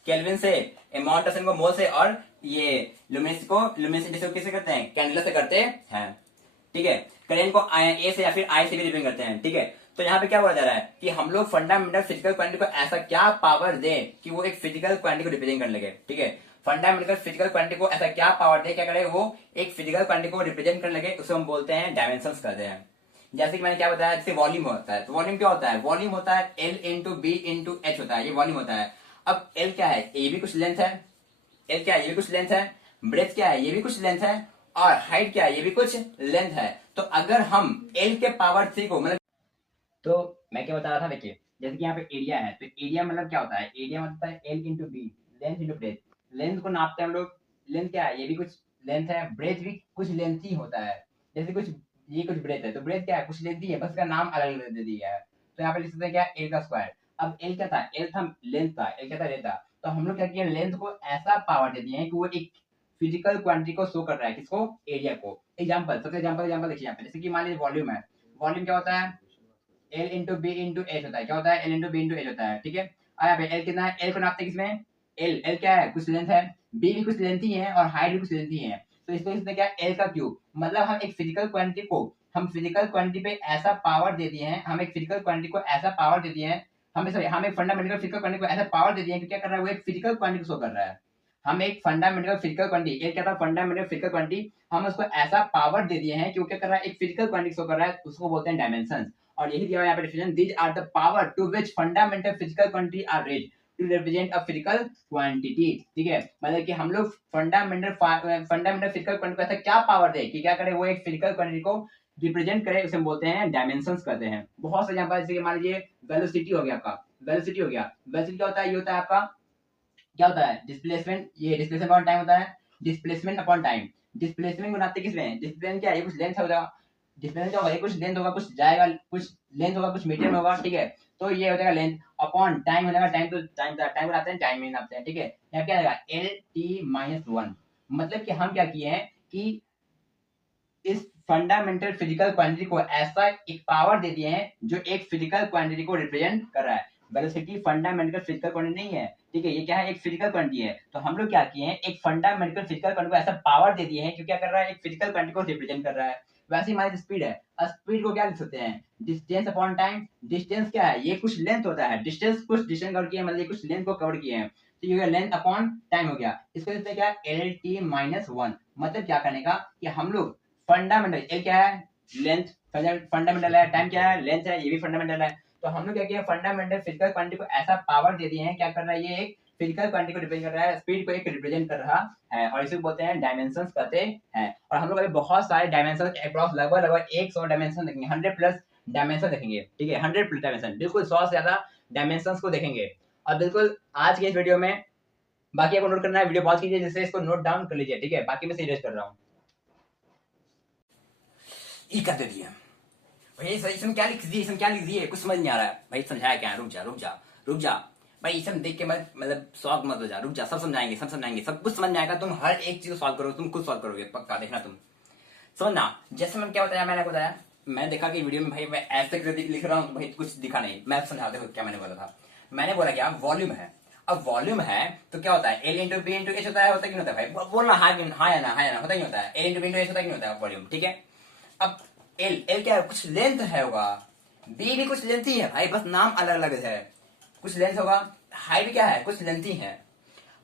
केल्विन से, अमाउंट ऑफ को मोल से, और ये लुमिनेंस को किससे करते हैं, कैंडला से करते हैं, ठीक है। करंट को ए से या फिर आई से भी रिप्रेजेंट करते हैं, ठीक है। तो यहाँ पे क्या बोला जा रहा है कि हम लोग फंडामेंटल फिजिकल क्वांटिटी को ऐसा क्या पावर दें कि वो एक फिजिकल क्वांटिटी को रिप्रेजेंट करने लगे, ठीक है। फंडामेंटल फिजिकल क्वांटिटी को ऐसा क्या पावर दे, क्या करे, वो एक फिजिकल क्वांटिटी को रिप्रेजेंट करने लगे, उसे हम बोलते हैं डायमेंशन कहते हैं। जैसे कि मैंने क्या बताया, जैसे वॉल्यूम होता है, तो वॉल्यूम क्या होता है, वॉल्यूम होता है L into B into H होता है, ये वॉल्यूम होता है। अब एल क्या है, ये भी कुछ लेंथ है, एल क्या है, ये भी कुछ लेंथ है, ब्रेथ क्या है, ये भी कुछ लेंथ है, और हाइट क्या है, ये भी कुछ लेंथ है। तो अगर हम एल के पावर 3 को, मतलब, तो मैं क्या बता रहा था, देखिए जैसे कि यहाँ पे एरिया है, तो एरिया मतलब क्या होता है, एरिया मतलब है L into B, length into breadth. Length को नापते हैं हम लोग, लेंथ क्या है, ये भी कुछ लेंथ है, ब्रेथ भी कुछ लेंथ ही होता है। जैसे कुछ ये कुछ ब्रेथ है, तो ब्रेथ क्या है, कुछ लेंथ ही है, बस इसका नाम अलग अलग दे दिया है। तो यहाँ पे लिख सकते हैं क्या, एल का स्क्वायर। अब एल क्या था, एल था लेंथ था, एल क्या था, लेंथ था। तो हम लोग क्या किया, लेंथ को ऐसा पावर दे दिए हैं कि वो एक फिजिकल क्वांटिटी को शो कर रहा है, किसको, एरिया को। एग्जाम्पल, सबसे एग्जाम्पल देखिए यहाँ पे, जैसे कि मान लीजिए वॉल्यूम है, वॉल्यूम क्या होता है, L into B into H होता है, क्या होता है, L into B into H होता है, ठीक है। अब यहाँ पे एल कितना है, एल को नापते हैं किसमें, एल क्या है, कुछ लेंथ है, बी भी कुछ लेंथ ही है, और हाइट भी कुछ लेंथ ही है। तो इसको इसमें क्या, एल का क्यूब। मतलब हम एक फिजिकल क्वांटिटी को, हम फिजिकल क्वांटिटी पे ऐसा पावर दे दिए हैं, हम एक फिजिकल क्वांटिटी को ऐसा पावर दे दिए हैं, हम एक फंडामेंटल फिजिकल क्वांटिटी को ऐसा पावर दे दिए हैं कि क्या कर रहा है, वो एक फिजिकल क्वांटिटी को शो कर रहा है। हम एक फंडामेंटल फिजिकल क्वांटिटी, एक क्या था, फंडामेंटल फिजिकल क्वांटिटी, हम उसको ऐसा पावर दे दिए हैं कि वो क्या कर रहा है, एक फिजिकल क्वांटिटी शो कर रहा है, उसको बोलते हैं डायमेंशन। और यही दिया हुआ यहाँ पे definition, these are the power to which fundamental physical quantity are raised to represent a physical quantity, ठीक है। मतलब कि हम लोग फंडामेंटल फिजिकल क्वांटिटी को ऐसा क्या पावर दे कि क्या करे, वो एक फिजिकल क्वांटिटी को रिप्रेजेंट करे, उसे हम बोलते हैं डायमेंशंस कहते हैं। बहुत से एग्जांपल, जैसे मान लीजिए वेलोसिटी हो गया आपका, वेलोसिटी हो गया, वेलोसिटी क्या होता है, ये होता है आपका, क्या होता है, डिस्प्लेसमेंट, ये डिस्प्लेसमेंट अपॉन टाइम होता है, डिस्प्लेसमेंट अपॉन टाइम। डिस्प्लेसमेंट बनाते किसमें, डिस्प्लेसमेंट क्या है, ये कुछ लेंथ होगा, डिस्प्लेसमेंट क्या होगा, ये कुछ लेंथ होगा, कुछ जाएगा, कुछ लेंथ होगा, कुछ मीटर में होगा, ठीक है। तो ये हो जाएगा लेंथ अपॉन टाइम हो जाएगा, टाइम तो टाइम बनाते हैं, टाइम में नापते हैं, ठीक है। यहाँ क्या आएगा, एल टी माइनस 1। मतलब कि हम क्या किए हैं कि इस फंडामेंटल फिजिकल क्वांटिटी को ऐसा एक पावर दे दिए हैं जो एक फिजिकल क्वांटिटी को रिप्रेजेंट कर रहा है। वेलोसिटी फंडामेंटल फिजिकल क्वांटिटी नहीं है, ठीक है, ये क्या है, एक फिजिकल क्वांटिटी है। तो हम लोग क्या किए हैं, एक फंडामेंटल फिजिकल क्वांटिटी को ऐसा पावर दे दिए हैं कि क्या कर रहा है, एक फिजिकल क्वांटिटी को रिप्रेजेंट कर रहा है। वैसे ही हमारी स्पीड है, स्पीड को क्या लिख सकते हैं, डिस्टेंस अपॉन टाइम। डिस्टेंस क्या है, ये कुछ लेंथ होता है, डिस्टेंस कुछ डिस्टेंस कवर किया है, मतलब ये कुछ लेंथ को कवर किए हैं, तो ये लेंथ अपॉन टाइम हो गया। इसको लिखते हैं क्या, एल टी माइनस वन। मतलब क्या करने का कि हम लोग फंडामेंटल, एल क्या है, लेंथ, फंडामेंटल है, टाइम क्या है, लेंथ है, ये भी फंडामेंटल है। तो हम लोग क्या किया, फंडामेंटल फिजिकल क्वांटिटी को ऐसा पावर दे दिए हैं, क्या कर रहा है, ये एक फिजिकल क्वांटिटी को रिप्रेजेंट कर रहा है, स्पीड को एक रिप्रेजेंट कर रहा है, और इसे बोलते हैं डायमेंशंस कहते हैं। और हम लोग अभी बहुत सारे डायमेंशन अक्रॉस लगभग लगभग 100 डायमेंशन देखेंगे, 100 प्लस डायमेंशन देखेंगे, ठीक है, 100 प्लस डायमेंशन, बिल्कुल 100 से ज्यादा डायमेंशन को देखेंगे। और बिल्कुल आज के इस वीडियो में बाकी आपको नोट करना है, वीडियो पॉज कीजिए जिससे इसको नोट डाउन कर लीजिए, ठीक है, बाकी मैं सीरियस कर रहा हूँ। ई कर दे दिया भाई, इसमें क्या लिख दिए, इसमें क्या लिख दिए, कुछ समझ नहीं आ रहा है भाई, समझाया क्या है, रुक जा रुक जा रुक जा भाई, इसमें देख के मत, मतलब शौक मत हो जा, रुक जा, सब समझाएंगे, सब समझाएंगे, सब कुछ समझ में आएगा, तुम हर एक चीज को सॉल्व करोगे, तुम खुद सॉल्व करोगे, पक्का देखना तुम। समझना, जैसे मैंने क्या बताया, मैंने बताया, मैंने देखा कि वीडियो में भाई मैं ऐसे लिख रहा हूँ तो भाई कुछ दिखा नहीं, मैं समझाते हुए क्या मैंने बोला था। मैंने बोला क्या, वॉल्यूम है। अब वॉल्यूम है तो क्या होता है, L into B into H होता है, होता है कि नहीं होता है भाई, बोलना हाँ या ना, हाँ या ना, होता ही नहीं होता है, L into B into H होता है कि नहीं होता है वॉल्यूम, ठीक है। अब एल एल क्या है, कुछ लेंथ है होगा, बी भी कुछ लेंथ ही है भाई, बस नाम अलग अलग है, कुछ लेंथ होगा, हाइट क्या है, कुछ लेंथ ही है।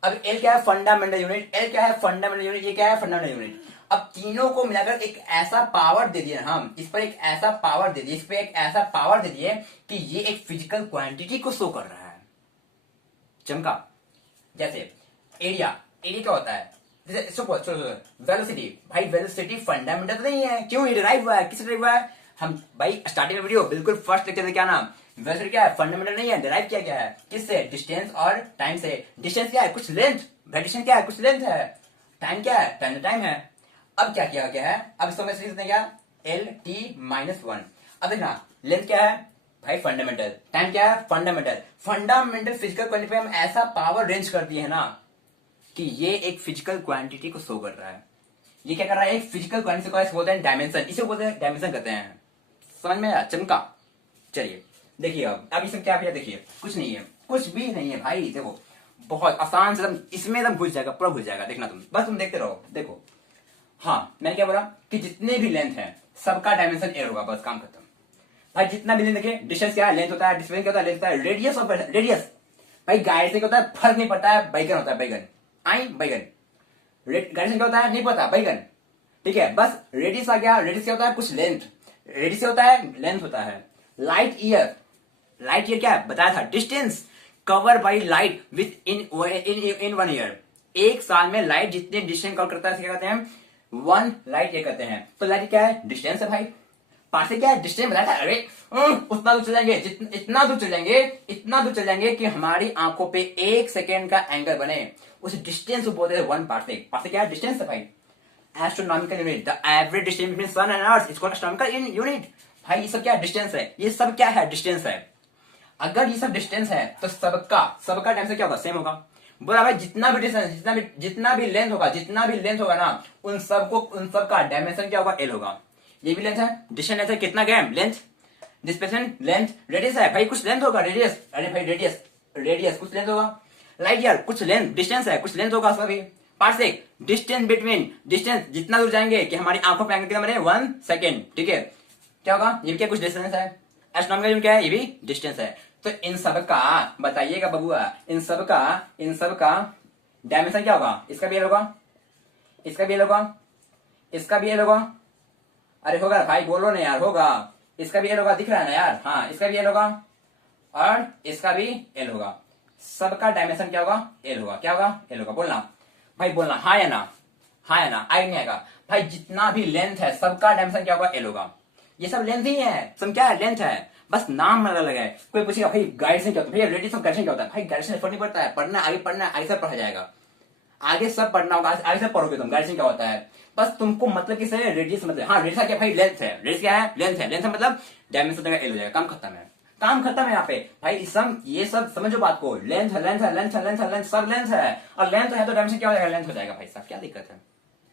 अब एल क्या है, फंडामेंटल यूनिट, एल क्या है, फंडामेंटल यूनिट, ये क्या है, फंडामेंटल यूनिट। अब तीनों को मिलाकर एक ऐसा पावर दे दिया, हम इस पर एक ऐसा पावर दे दिए, इस पर एक ऐसा पावर दे दिए कि ये एक फिजिकल क्वांटिटी को शो कर रहा है। चमका, जैसे एरिया, एरिया क्या होता है, जैसे वेलोसिटी, भाई वेलोसिटी फंडामेंटल तो नहीं है, क्यों, ये डिराइव हुआ है, किससे डिराइव हुआ है, हम भाई स्टार्टिंग में वीडियो बिल्कुल फर्स्ट लेक्चर में क्या नाम, वेलोसिटी क्या है, फंडामेंटल नहीं है, डिराइव किया गया है, किससे, डिस्टेंस और टाइम से। डिस्टेंस क्या है, कुछ लेंथ, भाई डिस्टेंस क्या है, कुछ लेंथ है, टाइम क्या है, टाइम है। अब क्या किया गया है, अब इसको मैं लिख सकते हैं क्या, एल टी माइनस वन। अब देखना, लेंथ क्या है भाई, फंडामेंटल, टाइम क्या है, फंडामेंटल, फंडामेंटल फिजिकल क्वांटिटी पे हम ऐसा पावर रेंज कर दिए है ना कि ये एक फिजिकल क्वांटिटी को शो कर रहा है। ये क्या कर रहा है, एक फिजिकल क्वांटिटी को बोलते हैं डायमेंशन, इसे बोलते हैं डायमेंशन कहते हैं। समझ में आया, चमका। चलिए देखिए, अब इसमें क्या किया, देखिए कुछ नहीं है, कुछ भी नहीं है भाई, देखो बहुत आसान से, इसमें एकदम घुस जाएगा, पूरा घुस जाएगा, देखना तुम, बस तुम देखते रहो, देखो। हाँ, मैंने क्या बोला कि जितने भी लेंथ है सबका डायमेंशन एल होगा, बस काम खत्म भाई। जितना भी लेंथ, देखिए डिस्टेंस क्या है, लेंथ होता है, डिस्टेंस क्या होता है, लेंथ होता है, रेडियस ऑफ रेडियस, भाई गाइड से क्या होता है, फर्क नहीं पड़ता है, बैगन होता है, बैगन, आई बैगन, गाइड से क्या होता है, नहीं पता, बैगन, ठीक है, बस रेडियस आ गया, रेडियस क्या होता है, कुछ लेंथ, रेडियस क्या होता है, लेंथ होता है। लाइट ईयर, लाइट ईयर क्या है, बताया था, distance cover by light with in one year, एक साल में लाइट जितने डिस्टेंस कवर करता है क्या कहते हैं, वन लाइट ये कहते हैं। तो लाइट क्या है, डिस्टेंस है भाई, पास से क्या है, डिस्टेंस बताया था, अरे उतना दूर चलेंगे, इतना दूर चलेंगे, इतना दूर चलेंगे कि हमारी आंखों पे एक सेकेंड का एंगल बने, उस डिस्टेंस को बोलते हैं वन पार्सेक। पार्सेक क्या है, डिस्टेंस है भाई, astronomical unit, the average distance between sun and earth is called astronomical unit. भाई ये सब क्या है, डिस्टेंस है, ये सब क्या है, डिस्टेंस है। अगर ये सब डिस्टेंस है तो सबका सबका डायमेंशन क्या होगा, सेम होगा। बोला भाई जितना भी डिस्टेंस, जितना भी लेंथ होगा, जितना भी लेंथ होगा ना, उन सबका डायमेंशन क्या होगा, एल होगा। ये भी लेंथ है, डिस्टेंस लेंथ है, कितना गैम, लेंथ, डिस्प्लेसमेंट लेंथ, रेडियस है भाई, कुछ लेंथ होगा, रेडियस, अरे भाई रेडियस, रेडियस कुछ लेंथ होगा। लाइट ईयर कुछ लेंथ, डिस्टेंस है, कुछ लेंथ होगा उसका भी। पार्सेक डिस्टेंस बिटवीन, डिस्टेंस जितना दूर जाएंगे कि हमारी आंखों पे कितना बने, वन सेकेंड, ठीक है, क्या होगा, ये भी क्या कुछ डिस्टेंस है। एस्ट्रोनॉमिकल यूनिट क्या है, ये भी डिस्टेंस है। तो इन सब का बताइएगा बबुआ, इन सब का डायमेंशन क्या होगा, इसका भी एल होगा, इसका भी एल होगा, इसका भी एल होगा, अरे होगा भाई, बोलो ना यार, होगा, इसका भी एल होगा, दिख रहा है ना यार, हाँ इसका भी एल होगा और इसका भी एल होगा। सबका डायमेंशन क्या होगा, एल होगा, क्या होगा, एल होगा। बोलना भाई, बोलना हाँ या ना, हाँ या ना, आई नहीं आएगा भाई। जितना भी लेंथ है सबका डायमेंशन क्या होगा, एल होगा। ये सब लेंथ ही है, सब क्या है, लेंथ है, बस नाम अलग अलग है। कोई पूछेगा भाई गाइडेंस क्या होता है, भैया रेडियस ऑफ गाइडेंस क्या होता है, भाई गाइडेंस फर्क नहीं पड़ता है, पढ़ना आगे, पढ़ना आगे सब पढ़ा जाएगा, आगे सब पढ़ना होगा, आगे सब पढ़ोगे तुम, गाइडेंस क्या होता है, बस तुमको मतलब किस है, रेडियस मतलब, हाँ रेडियस क्या भाई, लेंथ है, रेडियस क्या है, लेंथ है, लेंथ है मतलब डायमेंशन का एल हो जाएगा, काम खत्म है, काम खत्म है यहाँ पे भाई। सब ये सब समझो बात को, लेंथ है, लेंथ है, लेंथ है, लेंथ है, लेंथ सब लेंथ है, और लेंथ है तो डायमेंशन क्या हो जाएगा, लेंथ हो जाएगा भाई साहब, क्या दिक्कत है।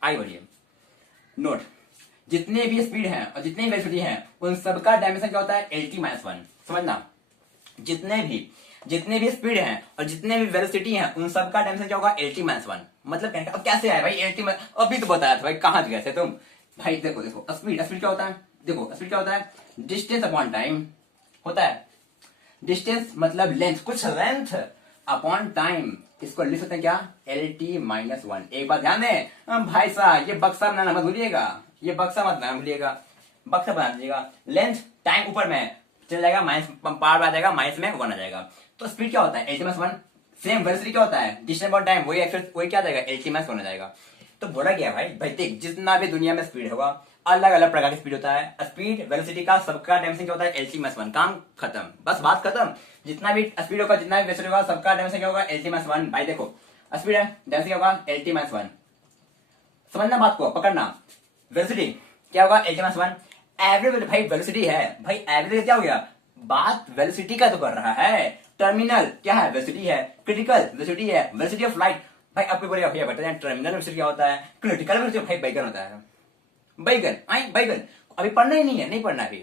आई बढ़िए नोट, जितने भी स्पीड हैं और जितने भी वेलोसिटी हैं उन सबका डायमेंशन क्या होता है, एल टी माइनस वन। समझना, जितने भी जितने भी स्पीड हैं और जितने भी वेलोसिटी हैं उन सबका डायमेंशन क्या होगा, lt माइनस वन। मतलब कहने का अब कैसे आया भाई lt माइनस, अभी तो बताया था भाई, कहां गए थे तुम भाई। देखो देखो स्पीड, स्पीड क्या होता है, देखो स्पीड क्या होता है, डिस्टेंस अपॉन टाइम होता है। डिस्टेंस मतलब लेंथ, कुछ लेंथ अपॉन टाइम, इसको लिख सकते हैं क्या, lt माइनस वन। एक बात ध्यान दें भाई साहब, ये बक्सा बनाना मत भूलिएगा, ये बक्सा मत बनाना भूलिएगा, बक्सा बना दीजिएगा। लेंथ टाइम ऊपर में चल जाएगा, माइनस पावर आ जाएगा, माइनस में वन आ जाएगा। तो स्पीड क्या होता है, lt minus one. Same velocity क्या होता है, डिस्टेंस अपॉन टाइम, वही क्या आ जाएगा, lt माइनस वन आ जाएगा। तो बोला गया भाई, देख जितना भी दुनिया में स्पीड होगा, अलग अलग प्रकार की स्पीड होता है, स्पीड वेलोसिटी का सबका डायमेंशन क्या होता है, lt माइनस वन। काम खत्म, बस बात खत्म। जितना भी स्पीड होगा, जितना भी वेलोसिटी होगा, सबका डायमेंशन क्या होगा, lt माइनस वन। भाई देखो स्पीड है, डायमेंशन क्या होगा, lt माइनस वन। समझना बात को, पकड़ना। वेलोसिटी क्या होगा, lt माइनस वन। एवरेज भाई वेलोसिटी है, भाई एवरेज क्या हो गया, बात वेलोसिटी का तो कर रहा है। टर्मिनल क्या है, वेलोसिटी है। क्रिटिकल वेलोसिटी है, वेलोसिटी ऑफ लाइट। भाई आपको बोलेगा भैया बता दें टर्मिनल वेलोसिटी क्या होता है, क्रिटिकल वेलोसिटी भाई बैगन होता है, बैगन। आई बैगन अभी पढ़ना ही नहीं है, नहीं पढ़ना अभी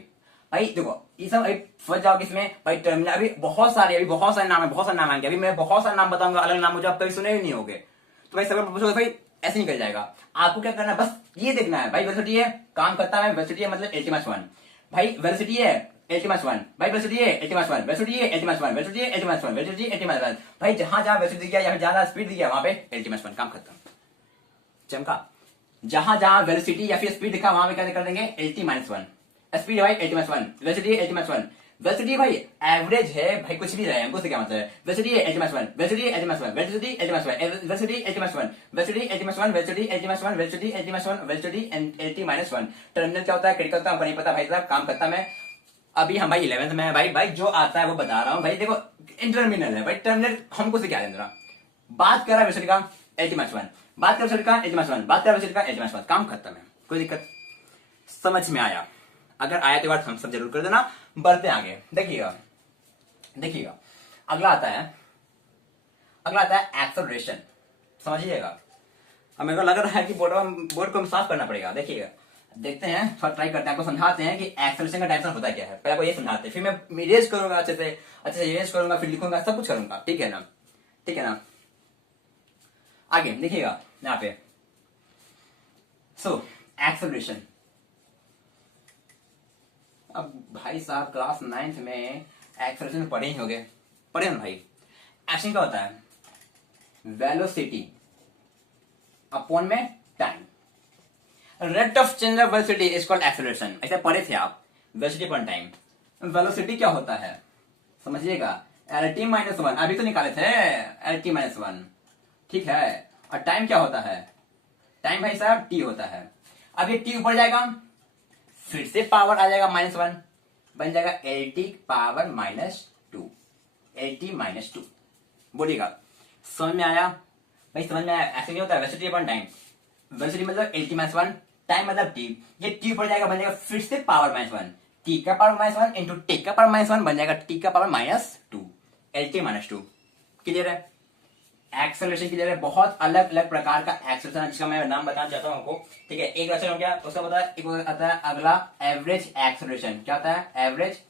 भाई। देखो ये सब अभी समझ जाओ किसमें भाई, टर्मिनल अभी बहुत सारे नाम है, बहुत सारे नाम आएंगे। अभी मैं बहुत सारे नाम बताऊंगा, अलग नाम मुझे आप कभी सुने ही नहीं होगे। तो भाई सब पूछोगे भाई ऐसे निकल जाएगा। आपको क्या करना है, बस ये देखना है भाई वेलोसिटी है, काम करता है वेलोसिटी है मतलब lt माइनस वन। भाई वेलोसिटी है lt माइनस वन, भाई वेलोसिटी है lt माइनस वन, वेलोसिटी है lt माइनस वन, वेलोसिटी है lt minus one, velocity lt minus one. भाई जहां जहां वेलोसिटी दिया या जहां स्पीड दिया वहां पे lt माइनस वन, काम खत्म, चमका। जहां जहां वेलोसिटी या फिर स्पीड दिखा वहां पे क्या कर देंगे, lt माइनस वन। स्पीड है भाई lt माइनस वन, वेलोसिटी है lt माइनस वन। वेलोसिटी भाई एवरेज है भाई, कुछ भी रहे हमको से क्या मतलब है, वेलोसिटी है lt माइनस वन, वेलोसिटी है lt minus one, velocity lt minus one, velocity lt minus one, velocity lt minus one, velocity lt minus one, velocity lt minus one, velocity lt minus one. Terminal क्या होता है, critical, हमको नहीं पता भाई साहब, काम करता मैं। अभी हम भाई 11th में है भाई, भाई जो आता है वो बता रहा हूँ भाई। देखो इंटरमिनल है भाई, टर्मिनल हमको से क्या लेना। बात कर रहा है वेलोसिटी का lt माइनस वन, बात कर वेलोसिटी का lt माइनस वन, बात कर वेलोसिटी का lt माइनस वन, काम खत्म है। कोई दिक्कत समझ में आया? अगर आया तो बात हम सब जरूर कर देना। बढ़ते आगे, देखिएगा देखिएगा अगला आता है, अगला आता है एक्सेलरेशन। समझिएगा, अब मेरे को लग रहा है कि बोर्ड को हम साफ करना पड़ेगा। देखिएगा देखते हैं, थोड़ा ट्राई करते हैं, आपको समझाते हैं कि एक्सेलरेशन का डायरेक्शन होता क्या है। पहले आपको ये समझाते हैं, फिर मैं इरेज करूंगा अच्छे से इरेज करूंगा, फिर लिखूंगा, सब कुछ करूंगा, ठीक है ना, ठीक है ना। आगे देखिएगा यहाँ पे, सो एक्सेलरेशन। अब भाई साहब क्लास 9th में एक्सेलरेशन पढ़े ही होंगे, पढ़े ना भाई। एक्शन क्या होता है, वेलोसिटी अपॉन में time, rate of change of velocity is called acceleration. ऐसे पढ़े थे आप, वेलोसिटी अपॉन टाइम। वेलोसिटी क्या होता है समझिएगा, lt माइनस वन, अभी तो निकाले थे lt माइनस वन, ठीक है। और टाइम क्या होता है, टाइम भाई साहब t होता है। अब ये t ऊपर जाएगा, फिर से पावर आ जाएगा माइनस वन, बन जाएगा lt power minus to, lt minus two. बोलिएगा समझ में आया भाई, समझ में आया। ऐसे नहीं होता है, वेलोसिटी अपॉन टाइम, वेलोसिटी मतलब lt माइनस वन, टाइम मतलब t, ये t ऊपर जाएगा, बन जाएगा फिर से पावर माइनस वन, t का power minus one into t का पावर माइनस वन, बन जाएगा t का power minus to, lt minus two. Clear है? एक्सेलरेशन क्लियर है? बहुत अलग अलग प्रकार का एक्सेलरेशन है जिसका मैं नाम बताना चाहता हूं आपको, ठीक है। एक लक्षण हो गया, उसका पता है, एक आता है अगला एवरेज एक्सेलरेशन। क्या होता है, एवरेज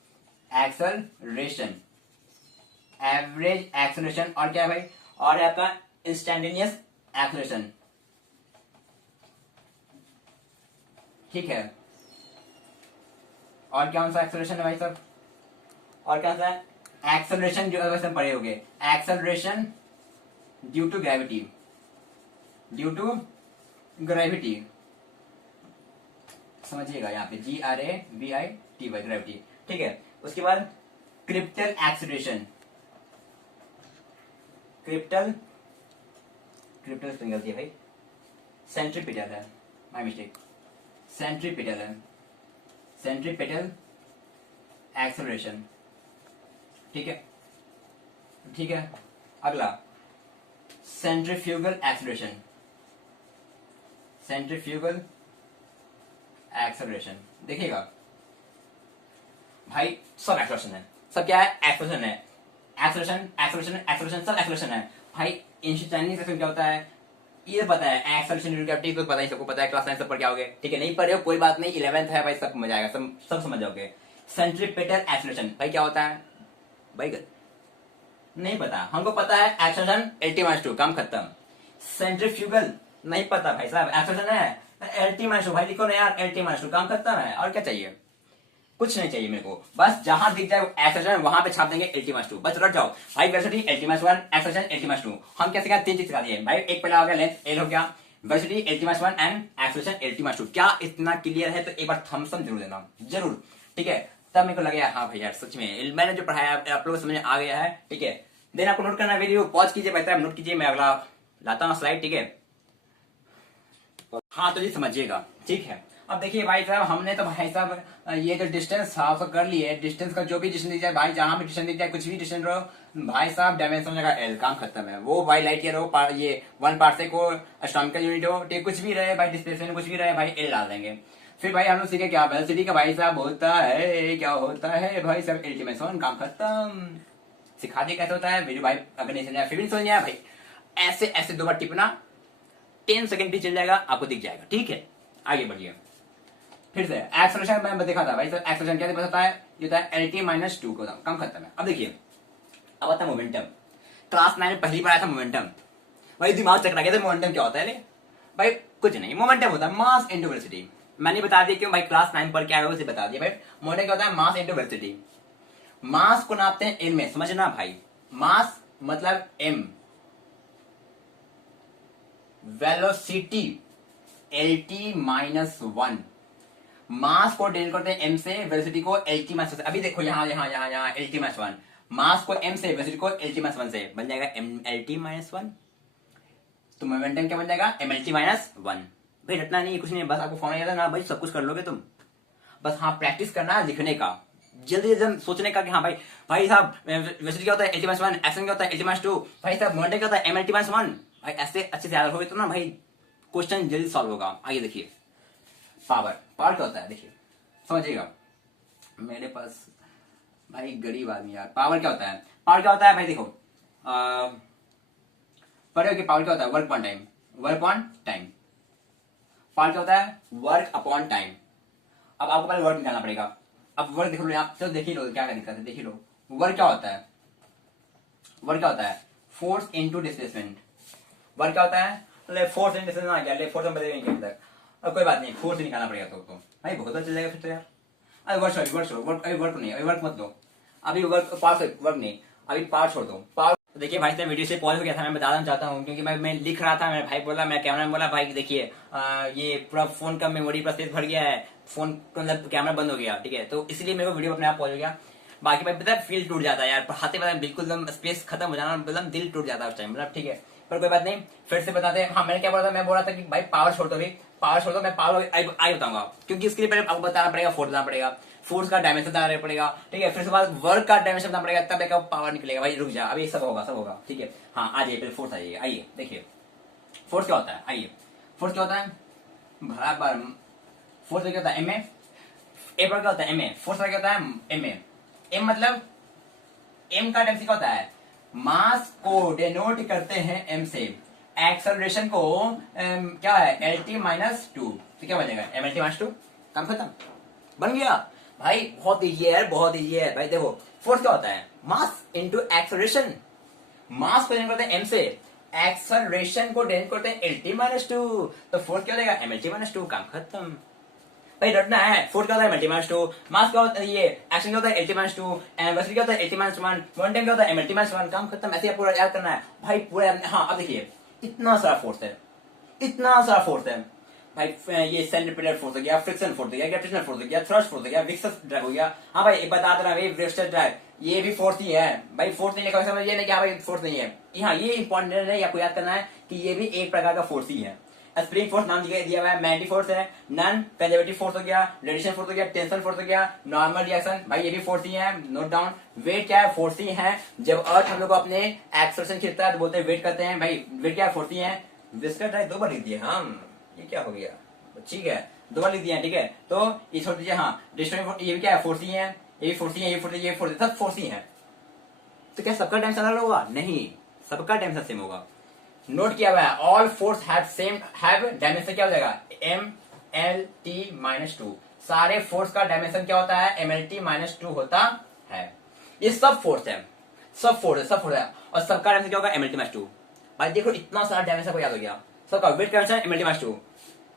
एक्सेलरेशन, एवरेज एक्सेलरेशन। और क्या है भाई, और है आपका इंस्टैंटेनियस एक्सेलरेशन, ठीक है। और क्या सा एक्सेलरेशन है भाई साहब, और क्या सा है एक्सेलरेशन, जो वैसे पढ़े होंगे, acceleration due to gravity, due to gravity, समझिएगा यहाँ पे GRAVITY, ग्रेविटी, ठीक है। उसके बाद क्रिप्टल एक्सेलरेशन, क्रिप्टल गलती है भाई, सेंट्रीपिटल है, माय मिस्टेक, सेंट्रीपिटल है, सेंट्रीपिटल एक्सेलरेशन, ठीक है, ठीक है। अगला सेंट्रीफ्यूगल एक्सेलरेशन, सेंट्रीफ्यूगल एक्सेलरेशन। देखिएगा भाई सब एक्सेलरेशन है, सब क्या है, एक्सेलरेशन है, एक्सेलरेशन एक्सेलरेशन एक्सेलरेशन, सब एक्सेलरेशन है भाई। इंस्टैंटेनियस एक्सेलरेशन क्या होता है, ये पता है, एक्सेलरेशन ड्यू टू ग्रेविटी तो पता ही, सबको पता है, क्लास 9 सब पढ़ के आओगे, ठीक है। नहीं पढ़े हो कोई बात नहीं, 11th है भाई, सब मजा आएगा, सब समझ जाओगे। सेंट्रीपिटल एक्सेलरेशन भाई क्या होता है, भाई नहीं पता, हमको पता है एक्सलेशन LT-2, काम खत्म। सेंट्रीफ्यूगल नहीं पता भाई साहब, एक्सलेशन है LT-2, भाई लिखो ना यार LT-2, काम खत्म है। और क्या चाहिए? कुछ नहीं चाहिए मेरे को, बस जहां दिख जाए एक्सलेशन वहां पे छाप देंगे LT-2, बस रट जाओ भाई। Velocity LT-1, acceleration LT-2। हम कैसे क्या 3 चीज सिखा दिए भाई। एक पहला हो गया लेंथ L हो गया, velocity LT-1 and acceleration LT-2। क्या इतना क्लियर है? तो एक बार थम्स अप जरूर देना, जरूर, ठीक है। तब मेरे को लगे हाँ भाई यार सच में मैंने जो पढ़ाया आप लोगों को समझ में आ गया है, ठीक है। देन आपको नोट करना, वीडियो पॉज कीजिए, बेहतर नोट कीजिए, मैं अगला लाता हूँ स्लाइड, ठीक है। हाँ तो जी समझिएगा, ठीक है। अब देखिए भाई साहब, हमने तो भाई साहब ये जो डिस्टेंस था उसको कर लिए। डिस्टेंस का जो भी डिस्टेंस दिख जाए भाई, जहां भी डिस्टेंस दिख जाए, कुछ भी डिस्टेंस रहो भाई साहब, डायमेंशन जगह L, काम खत्म है। वो भाई लाइट ईयर हो, ये 1 पार्सेक को एस्ट्रोनॉमिकल यूनिट हो, ठीक, कुछ भी रहे भाई, डिस्प्लेसमेंट कुछ भी रहे भाई, L डाल देंगे। फिर भाई हम लोग सीखे क्या वेलोसिटी का भाई साहब होता है, क्या होता है भाई साहब LT-1, काम खत्म। सिखा दिए कैसे होता है वीडियो भाई, अगर नहीं समझा फिर भी समझ आया भाई। ऐसे ऐसे 2 बार टिपना, 10 सेकंड भी चल जाएगा, आपको दिख जाएगा, ठीक है। आगे बढ़िए। फिर से एक्सलेशन मैं देखा था भाई सर, एक्सलेशन क्या बताता है? ये होता है LT-2 को, कम खत्म है। अब देखिए, अब आता है मोमेंटम। क्लास 9 में पहली बार आया था मोमेंटम, भाई दिमाग चकरा गया था। मोमेंटम क्या होता है? ले भाई कुछ नहीं, मोमेंटम होता है मास इनटू वेलोसिटी। मैंने बता दिया क्यों भाई, क्लास 9 पर क्या है उसे बता दिया भाई। मोमेंटम क्या होता है? Mass into velocity. मास को नापते हैं एम में, समझना भाई। मास मतलब एम, वेलोसिटी LT-1। मास को डिनोट करते हैं एम से, वेलोसिटी को LT-1 से। अभी देखो यहाँ यहाँ यहाँ यहाँ LT-1, मास को एम से, वेलोसिटी को LT-1 से, बन जाएगा MLT-1। तो मोमेंटम क्या बन जाएगा? MLT-1। भाई रटना नहीं, कुछ नहीं, बस आपको फॉर्मूला याद है ना भाई, सब कुछ कर लोगे तुम। बस हाँ प्रैक्टिस करना है लिखने का, जल्दी जल्दी सोचने का कि हाँ भाई, भाई साहब वेलोसिटी क्या होता है LT-1, एक्शन क्या होता है LT-2, भाई साहब मोमेंटम क्या होता है MLT-1। भाई ऐसे अच्छे से याद रखोगे तो ना भाई क्वेश्चन जल्दी सॉल्व होगा। आगे देखिए, पावर। पावर क्या होता है देखिए, समझिएगा। मेरे पास भाई गरीब आदमी यार, पावर क्या होता है? पावर क्या होता है भाई देखो, पढ़े कि पावर क्या होता है? Work upon time, work on time. Power क्या होता है? Work upon time. अब आपको पहले वर्क निकालना पड़ेगा। अब वर्क देख लो आप, चलो देख ही लो क्या दिक्कत है, देख ही लो। वर्क क्या होता है? वर्क क्या होता है? Force into displacement. वर्क क्या होता है? फोर्स इनटू डिस्प्लेसमेंट आ गया, फोर्स हम बदलेंगे तक। अब कोई बात नहीं, फोर्स निकालना पड़ेगा तो भाई बहुत अच्छा चल जाएगा फिर तो यार। अरे वर्क सॉरी, वर्क अभी वर्क नहीं, अभी वर्क मत दो, अभी वर्क पावर, वर्क नहीं, अभी पावर छोड़ दो। पावर देखिए भाई साहब, वीडियो से पॉज हो गया था, मैं बताना चाहता हूँ क्योंकि मैं लिख रहा था, मेरा भाई बोला, मैं कैमरा में बोला भाई देखिए ये पूरा फोन का मेमोरी का स्पेस भर गया है, फोन मतलब कैमरा बंद हो गया, ठीक है। तो इसलिए मेरे को वीडियो अपने आप पॉज हो गया। बाकी भाई पता है फील टूट जाता है यार, पढ़ाते पढ़ाते बिल्कुल एकदम स्पेस खत्म हो जाना, मतलब दिल टूट जाता है उस टाइम, मतलब ठीक है। पर कोई बात नहीं, फिर से बताते हैं। हाँ मैंने क्या बोला था? मैं बोला था कि भाई पावर छोड़ दो, भी पावर छोड़ दो, मैं पावर आई बताऊंगा, क्योंकि इसके लिए पहले आपको बताना पड़ेगा, फोर्स बताना पड़ेगा, फोर्स का डायमेंशन बताना पड़ेगा, ठीक है। फिर उसके बाद वर्क का डायमेंशन बताना पड़ेगा, तब एक पावर निकलेगा। भाई रुक जा, अभी सब होगा, सब होगा, ठीक है। हाँ आ जाइए, पहले फोर्स आइए, आइए देखिए फोर्स क्या होता है, आइए। फोर्स क्या होता है? बराबर फोर्स क्या होता है? एम ए पर क्या होता है? M A. फोर्स क्या होता है? M A. एम मतलब एम का टाइम क्या होता है? मास को डिनोट करते हैं एम से, एक्सेलरेशन को क्या है? LT-2, तो क्या बनेगा? MLT-2, काम खत्म, बन गया भाई। बहुत इजी है, बहुत इजी है भाई। देखो फोर्स क्या होता है? Mass into acceleration. मास को डिनोट करते हैं एम से, एक्सेलरेशन को डिनोट करते हैं LT-2, तो फोर्स क्या हो जाएगा? MLT-2, काम खत्म। भाई रटना है, फोर्स क्या होता है? MLT-2, मास क्या होता है? ये एक्शन क्या होता है? LT-2, वेलोसिटी क्या होता है? LT-1, मोमेंटम क्या होता है? MLT-1, काम खत्म। ऐसे ही पूरा याद करना है भाई पूरा। हाँ अब देखिए, इतना सारा फोर्स है, इतना सारा फोर्स है भाई। ये सेंट्रीपिटल फोर्स हो गया, फ्रिक्शन फोर्स हो गया, ग्रेविटेशनल फोर्स हो गया, थ्रस्ट फोर्स हो गया, विस्कस ड्रैग हो गया। हाँ भाई बता देना भाई, विस्कस ड्रैग ये भी फोर्स ही है भाई। फोर्स नहीं लिखा समझ, ये नहीं कि भाई फोर्स नहीं है। हाँ ये इंपॉर्टेंट है, आपको याद करना है कि ये भी एक प्रकार का फोर्स ही है। स्प्रिंग फोर्स नाम दिया हुआ है, मैग्नेटिक फोर्स है, नॉन कंजर्वेटिव फोर्स हो गया, रेडिएशन फोर्स हो गया, टेंशन फोर्स हो गया, नॉर्मल रिएक्शन, भाई ये भी फोर्स ही है, नोट डाउन। वेट क्या है? फोर्स ही है। जब अर्थ हम लोग को अपने एक्सेलरेशन खींचता है तो बोलते हैं वेट करते हैं, भाई वेट क्या है? फोर्स ही है। विस्कस ड्रैग 2 बार लिख दिए हम, ये क्या हो गया? ठीक है 2 बार लिख दिया, ठीक है। तो ये छोड़ दीजिए। हाँ डिस्टोरिंग ये भी क्या है? फोर्स ही है, ये भी फोर्स ही है, ये फोर्स, ये फोर्स, सब फोर्स ही है। तो क्या सबका डायमेंशन अलग होगा? नहीं, सबका डायमेंशन सेम होगा। नोट किया हुआ है, all force have same have dimension, क्या हो जाएगा? MLT-2। सारे फोर्स का डायमेंशन क्या होता है? MLT-2 होता है। ये सब फोर्स है, सब फोर्स है, सब फोर्स है, और सबका डायमेंशन क्या होगा, mlt माइनस 2। भाई देखो इतना सारा डायमेंशन को याद हो गया। सबका वेट का डायमेंशन mlt माइनस 2,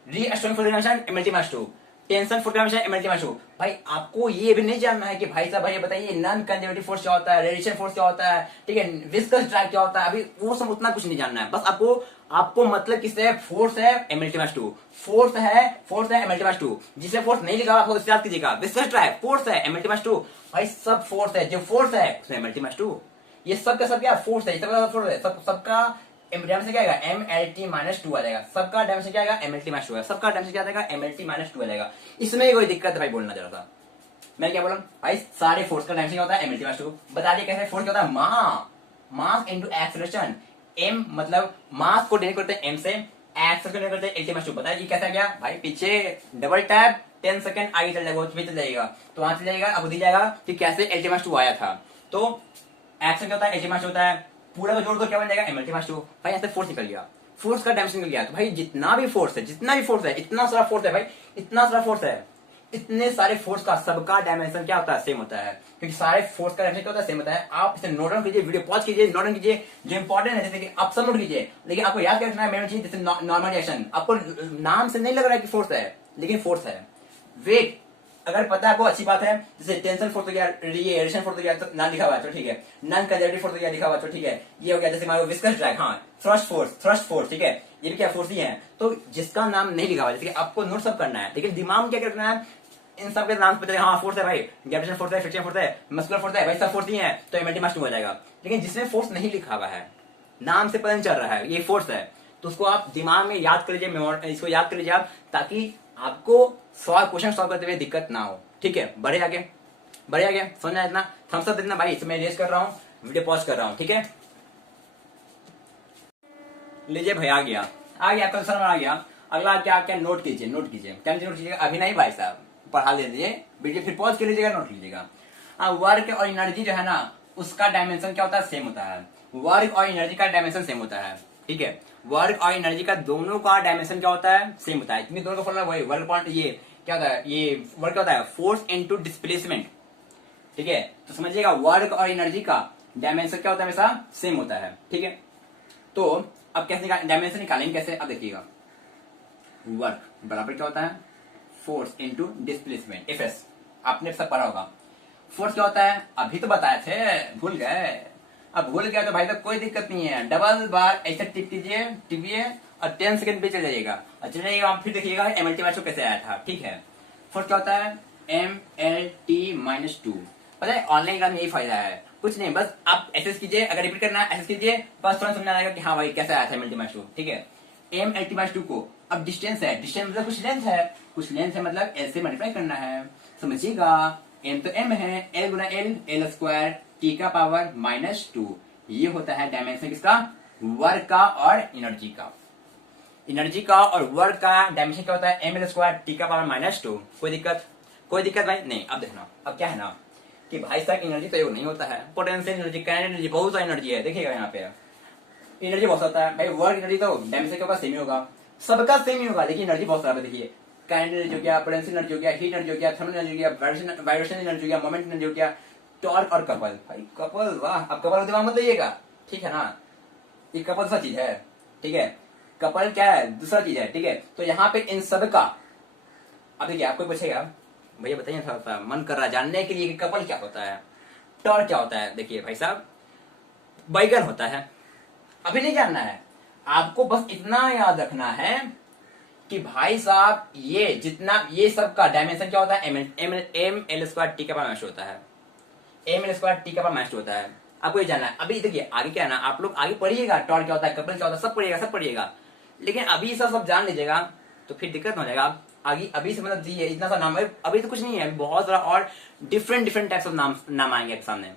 रीएस्टोरिंग फोर्स का dimension mlt minus 2, tension force का डायमेंशन mlt माइनस 2। भाई आपको ये भी नहीं जानना है कि भाई साहब भाई बताइए नॉन कंजर्वेटिव फोर्स क्या होता है, रेडिएशन फोर्स क्या होता है, ठीक है, विस्कस ड्रैग क्या होता है, अभी वो सब उतना कुछ नहीं जानना है। बस आपको मतलब किससे, फोर्स है mlt माइनस 2, फोर्स है mlt माइनस 2। जिसे फोर्स नहीं लिखा आपको उससे याद कीजिएगा, विस्कस ड्रैग फोर्स है mlt माइनस 2। भाई सब फोर्स है, जो फोर्स है उसमें mlt माइनस 2। ये सब का सब क्या फोर्स है, सबका फोर्स है, सबका डायमेंशन क्या आएगा, mlt माइनस 2 आ जाएगा। सबका डायमेंशन क्या आएगा, mlt माइनस 2 है, सबका डायमेंशन क्या आएगा, mlt माइनस 2 आ जाएगा। इसमें कोई दिक्कत है भाई, बोलना जरा सा। मैं क्या बोला भाई, सारे फोर्स का डायमेंशन क्या होता है, mlt माइनस 2। बता दिए कैसे फोर्स क्या होता है, मास इनटू एक्सेलरेशन। m मतलब मास को डिनोट करते हैं m से, एक्सेलरेशन को डिनोट करते हैं lt माइनस 2। बताइए ये कैसा गया भाई, पीछे डबल टैप 10 सेकंड आगे चल जाएगा, चल जाएगा, तो वहां चल जाएगा, अब दी जाएगा कि कैसे lt माइनस 2 आया था। तो एक्शन क्या होता है, lt माइनस 2 होता है, पूरा का जोड़ कर क्या बन जाएगा, mlt माइनस 2। भाई ऐसे फोर्स निकल गया, फोर्स का डायमेंशन निकल गया। तो भाई जितना भी फोर्स है, इतना सारा फोर्स है भाई, इतना सारा फोर्स है, इतने सारे फोर्स का सबका डायमेंशन क्या होता है, सेम होता है। क्योंकि सारे फोर्स का डायमेंशन क्या होता है, सेम होता है। आप इसे नोट डाउन कीजिए, वीडियो पॉज कीजिए, नोट डाउन कीजिए, जो इंपॉर्टेंट है जैसे कि आप सब नोट कीजिए, लेकिन आपको याद क्या रखना है, मेन चीज जैसे नॉर्मल रिएक्शन। आपको नाम से नहीं लग रहा है कि फोर्स है, लेकिन फोर्स है। वेट अगर पता है आपको अच्छी बात है, जैसे टेंशन फोर्स हो गया, रेडिएशन फोर्स हो गया तो ना लिखा हुआ है तो ठीक है, नॉन कंजर्वेटिव फोर्स हो गया लिखा हुआ तो ठीक है, ये हो गया जैसे हमारा विस्कस ड्रैग, हाँ थ्रस्ट फोर्स, ठीक है, ये भी क्या फोर्स ही है। तो जिसका नाम नहीं लिखा हुआ, जैसे कि आपको नोट सब करना है, लेकिन दिमाग में क्या करना है, इन सब के नाम पता है, हाँ फोर्स है भाई, ग्रेविटेशन फोर्स है, फ्रिक्शन फोर्स है, मस्कुलर फोर्स है, भाई सब फोर्स ही है, तो mlt माइनस 2 हो जाएगा। लेकिन जिसमें फोर्स नहीं लिखा हुआ है, नाम से पता नहीं चल रहा है ये फोर्स है, तो उसको आप दिमाग में याद कर लीजिए, इसको याद कर लीजिए आप, ताकि आपको क्वेश्चन सॉल्व करते हुए दिक्कत ना हो। ठीक है, बढ़े आगे समझना इतना, थम्स अप इतना भाई, इसमें रेस कर रहा हूँ, वीडियो पॉज कर रहा हूँ, ठीक है। लीजिए भाई आ गया क्वेश्चन नंबर आ गया। अगला क्या नोट कीजिए, नोट कीजिएगा, अभी नहीं भाई साहब, पढ़ा ले दीजिए, वीडियो फिर पॉज कर लीजिएगा, नोट लीजिएगा। वर्क और एनर्जी जो है ना, उसका डायमेंशन क्या होता है, सेम होता है। वर्क और एनर्जी का डायमेंशन सेम होता है, ठीक है, वर्क और एनर्जी का दोनों का डायमेंशन क्या होता है, सेम होता है। क्योंकि दोनों का फॉर्मूला वही, वर्क पॉइंट ये क्या होता है, ये वर्क क्या होता है, फोर्स इनटू डिस्प्लेसमेंट, ठीक है। तो समझिएगा वर्क और एनर्जी का डायमेंशन क्या होता है, हमेशा सेम होता है, ठीक है। तो अब कैसे डायमेंशन निकालेंगे, कैसे, अब देखिएगा, वर्क बराबर क्या होता है, फोर्स इनटू डिस्प्लेसमेंट, एफएस, आपने सब पढ़ा होगा। फोर्स क्या होता है, अभी तो बताए थे, भूल गए, अब भूल गया तो भाई साहब कोई दिक्कत नहीं है, डबल बार ऐसे टिपिए और 10 सेकंड पे चल जाइएगा, और चल जाइएगा, आप फिर देखिएगा mlt माइनस 2 कैसे आया था, ठीक है। फोर्स क्या होता है, mlt माइनस 2। पता है ऑनलाइन क्लास में यही फायदा है, कुछ नहीं, बस आप एसएस कीजिए, अगर रिपीट करना है एसएस कीजिए, बस तुरंत समझ आएगा कि हाँ भाई कैसे आया था mlt माइनस 2, ठीक है। mlt माइनस 2 को अब डिस्टेंस है, डिस्टेंस मतलब कुछ लेंथ है, मतलब एल से मल्टीप्लाई करना है, समझिएगा। m तो m है, l गुना एल स्क्वायर t का पावर माइनस 2, ये होता है डायमेंशन किसका, वर्क का और एनर्जी का और वर्क का डायमेंशन क्या होता है, ml स्क्वायर t का पावर माइनस 2। कोई दिक्कत भाई नहीं। अब देखना, अब क्या है ना कि भाई साहब एनर्जी तो नहीं होता है, पोटेंशियल एनर्जी, काइनेटिक एनर्जी, बहुत सारी एनर्जी है, देखिएगा यहाँ पे एनर्जी बहुत होता है भाई। वर्क एनर्जी तो डायमेंशन के ऊपर सेम ही होगा, सबका सेम ही होगा, लेकिन एनर्जी बहुत सारा, देखिए काइनेटिक एनर्जी हो गया, पोटेंशियल एनर्जी हो गया, हीट एनर्जी हो गया, थर्मल एनर्जी हो गया, वाइब्रेशन एनर्जी हो गया, मोमेंट एनर्जी हो गया, टॉर्क और कपल। भाई कपल, वाह, अब कपल दिमाग मत लाइएगा, ठीक है ना, ये कपल दूसरा चीज है, ठीक है, कपल क्या है, दूसरा चीज है, ठीक है। तो यहाँ पे इन सब का, अब देखिए आपको पूछेगा भैया बताइए, थोड़ा सा मन कर रहा है जानने के लिए कि कपल क्या होता है, टॉर्क क्या होता है। देखिए भाई साहब, बैगन होता है, अभी नहीं जानना है आपको, बस इतना याद रखना है कि भाई साहब ये जितना, ये सब का डायमेंशन क्या होता है, एम एल स्क्वायर टी का पावर माइनस होता है, ml स्क्वायर टी का पावर माइनस होता है, आपको ये जानना है। अभी देखिए आगे क्या है ना, आप लोग आगे पढ़िएगा, टॉर्क क्या होता है, कपल क्या होता है, सब पढ़िएगा, लेकिन अभी सब जान लीजिएगा तो फिर दिक्कत हो जाएगा। आप आगे अभी से मतलब दिए इतना सा नाम है, अभी तो कुछ नहीं है, बहुत सारा और डिफरेंट टाइप्स ऑफ नाम आएंगे आपके सामने,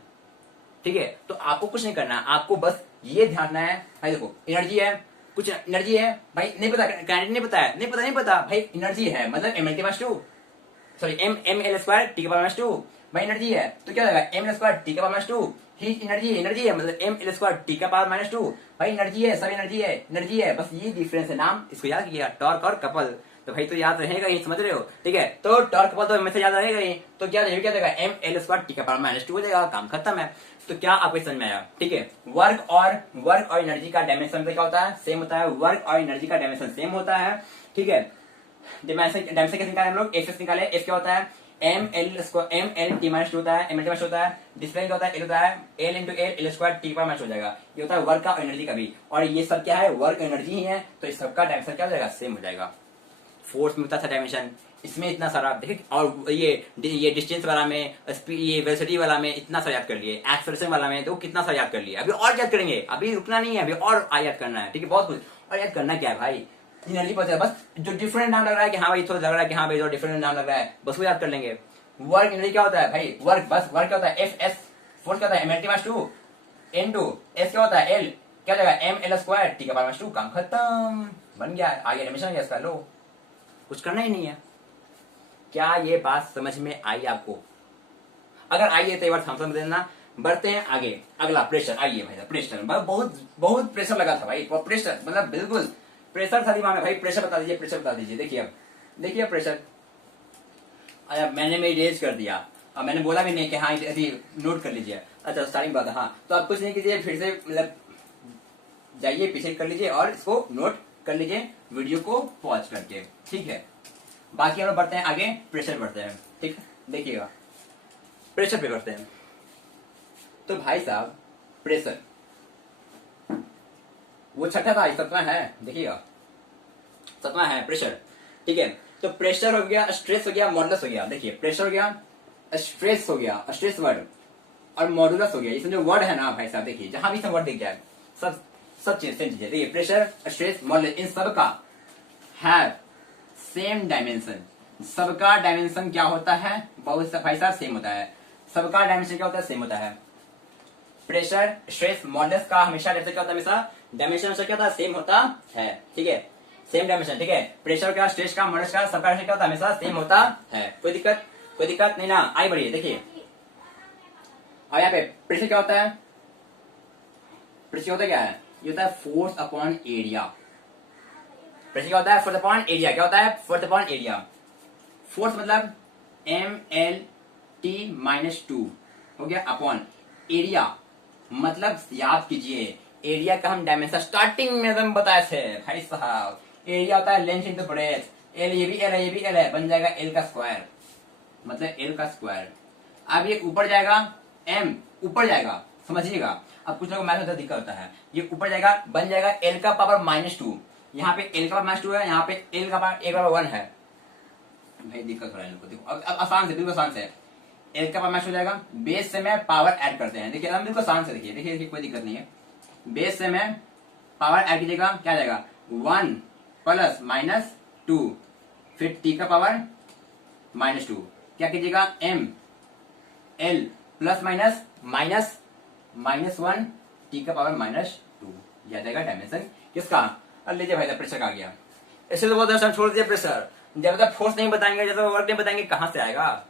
ठीक है। तो आपको कुछ नहीं करना, आपको बस ये ध्यान रखना है भाई, देखो एनर्जी है, कुछ एनर्जी है भाई, नहीं पता काइनेटिक नहीं पता भाई, एनर्जी है मतलब mlt minus 2, sorry ml square T का पावर माइनस 2, भाई एनर्जी है तो क्या होगा, ml स्क्वायर टी का पावर माइनस 2, हीट एनर्जी है मतलब ml स्क्वायर टी का पावर माइनस 2, भाई एनर्जी है, सब एनर्जी है, बस ये डिफरेंस है, नाम इसको याद कीजिएगा, टॉर्क और कपल। तो भाई तो याद रहेगा ही, समझ रहे हो, ठीक है। तो टॉर्क बल तो हमेशा याद रहेगा ही, तो क्या क्या देगा, एम एल स्क्वायर टी का पावर माइनस टू हो जाएगा, काम खत्म है। तो क्या आपको समझ में आया, ठीक है। वर्क और एनर्जी का डायमेंशन क्या होता है, सेम होता है। वर्क और एनर्जी का डायमेंशन सेम होता है, ठीक है। डायमेंशन कैसे निकाले हम लोग, एक्स निकाले, एक्स क्या होता है, M L T minus two होता है, एम एल टी माइनस होता है, डिस्प्ले क्या होता है, एल होता है, L into L square T power minus हो जाएगा। ये होता है वर्क का एनर्जी का भी, और ये सब क्या है, वर्क एनर्जी ही है, तो इस सबका डायमेंशन क्या हो जाएगा, सेम हो जाएगा। फोर्स में होता था डायमेंशन, इसमें इतना सारा देखिए, और ये डिस्टेंस वाला में, ये वेलोसिटी वाला में इतना सारा याद कर लिए, एक्सेलरेशन वाला में तो कितना सारा याद कर लिया। अभी और याद करेंगे, अभी रुकना नहीं है, अभी और याद करना है, ठीक है। बहुत कुछ और याद करना क्या है भाई, एनर्जी पता है, बस जो डिफरेंट नाम लग रहा है कि हाँ भाई थोड़ा लग रहा है कि हाँ भाई जो डिफरेंट नाम लग रहा है, बस वो याद कर लेंगे। वर्क एनर्जी क्या होता है भाई, वर्क, बस वर्क क्या होता है, एफ एस, फोर्स क्या होता है, M L T minus two into S क्या होता है, एल क्या हो जाएगा, एम एल स्क्वायर टी का पावर माइनस टू, काम खत्म, बन गया, आगे एडमिशन हो गया इसका। लो कुछ करना ही नहीं है। क्या ये बात समझ में आई आपको? अगर आई है तो एक बार थम्स अप दे देना। बढ़ते हैं आगे, अगला प्रेशर। आइए भाई, प्रेशर बहुत बहुत प्रेशर लगा था भाई, प्रेशर मतलब बिल्कुल प्रेशर था दिमाग में भाई। प्रेशर बता दीजिए, प्रेशर बता दीजिए। देखिए अब देखिए प्रेशर, अच्छा मैंने में इरेज कर दिया, अब मैंने बोला भी नहीं कि हाँ यदि नोट कर लीजिए। अच्छा स्टार्टिंग बात है, हाँ तो आप कुछ नहीं कीजिए, फिर से मतलब जाइए पीछे कर लीजिए और इसको नोट कर लीजिए वीडियो को पॉज करके, ठीक है। बाकी हम लोग बढ़ते हैं आगे, प्रेशर बढ़ते हैं, ठीक है। देखिएगा प्रेशर पे करते हैं। तो भाई साहब प्रेशर वो छठा था, सतवां है, देखिएगा सतवां है प्रेशर, ठीक है। तो प्रेशर हो गया, स्ट्रेस हो गया, मॉडुलस हो गया। देखिए प्रेशर हो गया, स्ट्रेस हो गया, स्ट्रेस वर्ड, और मॉडुलस हो गया। इसमें जो वर्ड है ना भाई साहब, देखिए जहां भी सब वर्ड दिख जाए, सब चीज सेम चीज है। देखिए प्रेशर, स्ट्रेस, मॉडुलस, इन सबका है सेम डायमेंशन। सबका डायमेंशन क्या होता है, बहुत सा भाई साहब सेम होता है। सबका डायमेंशन क्या होता है, सेम होता है। प्रेशर, स्ट्रेस, मॉडुलस का हमेशा डायमेंशन क्या होता है, हमेशा डायमेंशन हमेशा क्या होता है, सेम होता है, ठीक है। सेम डायमेंशन, ठीक है। प्रेशर का, स्ट्रेस का, मॉडुलस का, सबका क्या होता है, हमेशा सेम होता है। कोई दिक्कत नहीं ना। आइए बढ़िए, देखिए और यहाँ पे प्रेशर क्या होता है, प्रेशर होता क्या है, ये होता है फोर्स अपॉन एरिया। प्रेशर क्या होता है, फोर्स अपॉन एरिया। क्या होता है, फोर्स अपॉन एरिया। फोर्स मतलब M L T minus two हो गया, अपॉन एरिया मतलब याद कीजिए, एरिया का हम डायमेंशन स्टार्टिंग में हम बताए थे भाई साहब। एरिया होता है लेंथ इंटू ब्रेथ, एल ये भी एल है, ये भी एल है, बन जाएगा एल का स्क्वायर, मतलब एल का स्क्वायर। अब ये ऊपर जाएगा, एम ऊपर जाएगा, समझिएगा। अब कुछ लोगों को मैथ में दिक्कत होता है, ये ऊपर जाएगा, बन जाएगा एल का पावर माइनस टू। यहाँ पे एल का पावर माइनस टू है, यहाँ पे एल का पावर एक पावर वन है। भाई दिक्कत हो रहा है इनको, देखो अब आसान से, बिल्कुल आसान से एल का पावर माइनस हो जाएगा। बेस से मैं पावर ऐड करते हैं, देखिए हम बिल्कुल आसान से, देखिए देखिए कोई दिक्कत नहीं है। बेस से मैं पावर ऐड कीजिएगा, क्या जाएगा, वन प्लस माइनस टू, फिर टी का पावर माइनस टू, क्या कीजिएगा, M L plus minus minus minus one T का पावर माइनस टू, यह जाएगा डायमेंशन किसका। अब लीजिए भाई प्रेशर का गया, ऐसे तो बहुत छोड़ दीजिए प्रेशर। जब तक फोर्स नहीं बताएंगे, जब तक वर्क नहीं बताएंगे, कहां से आएगा।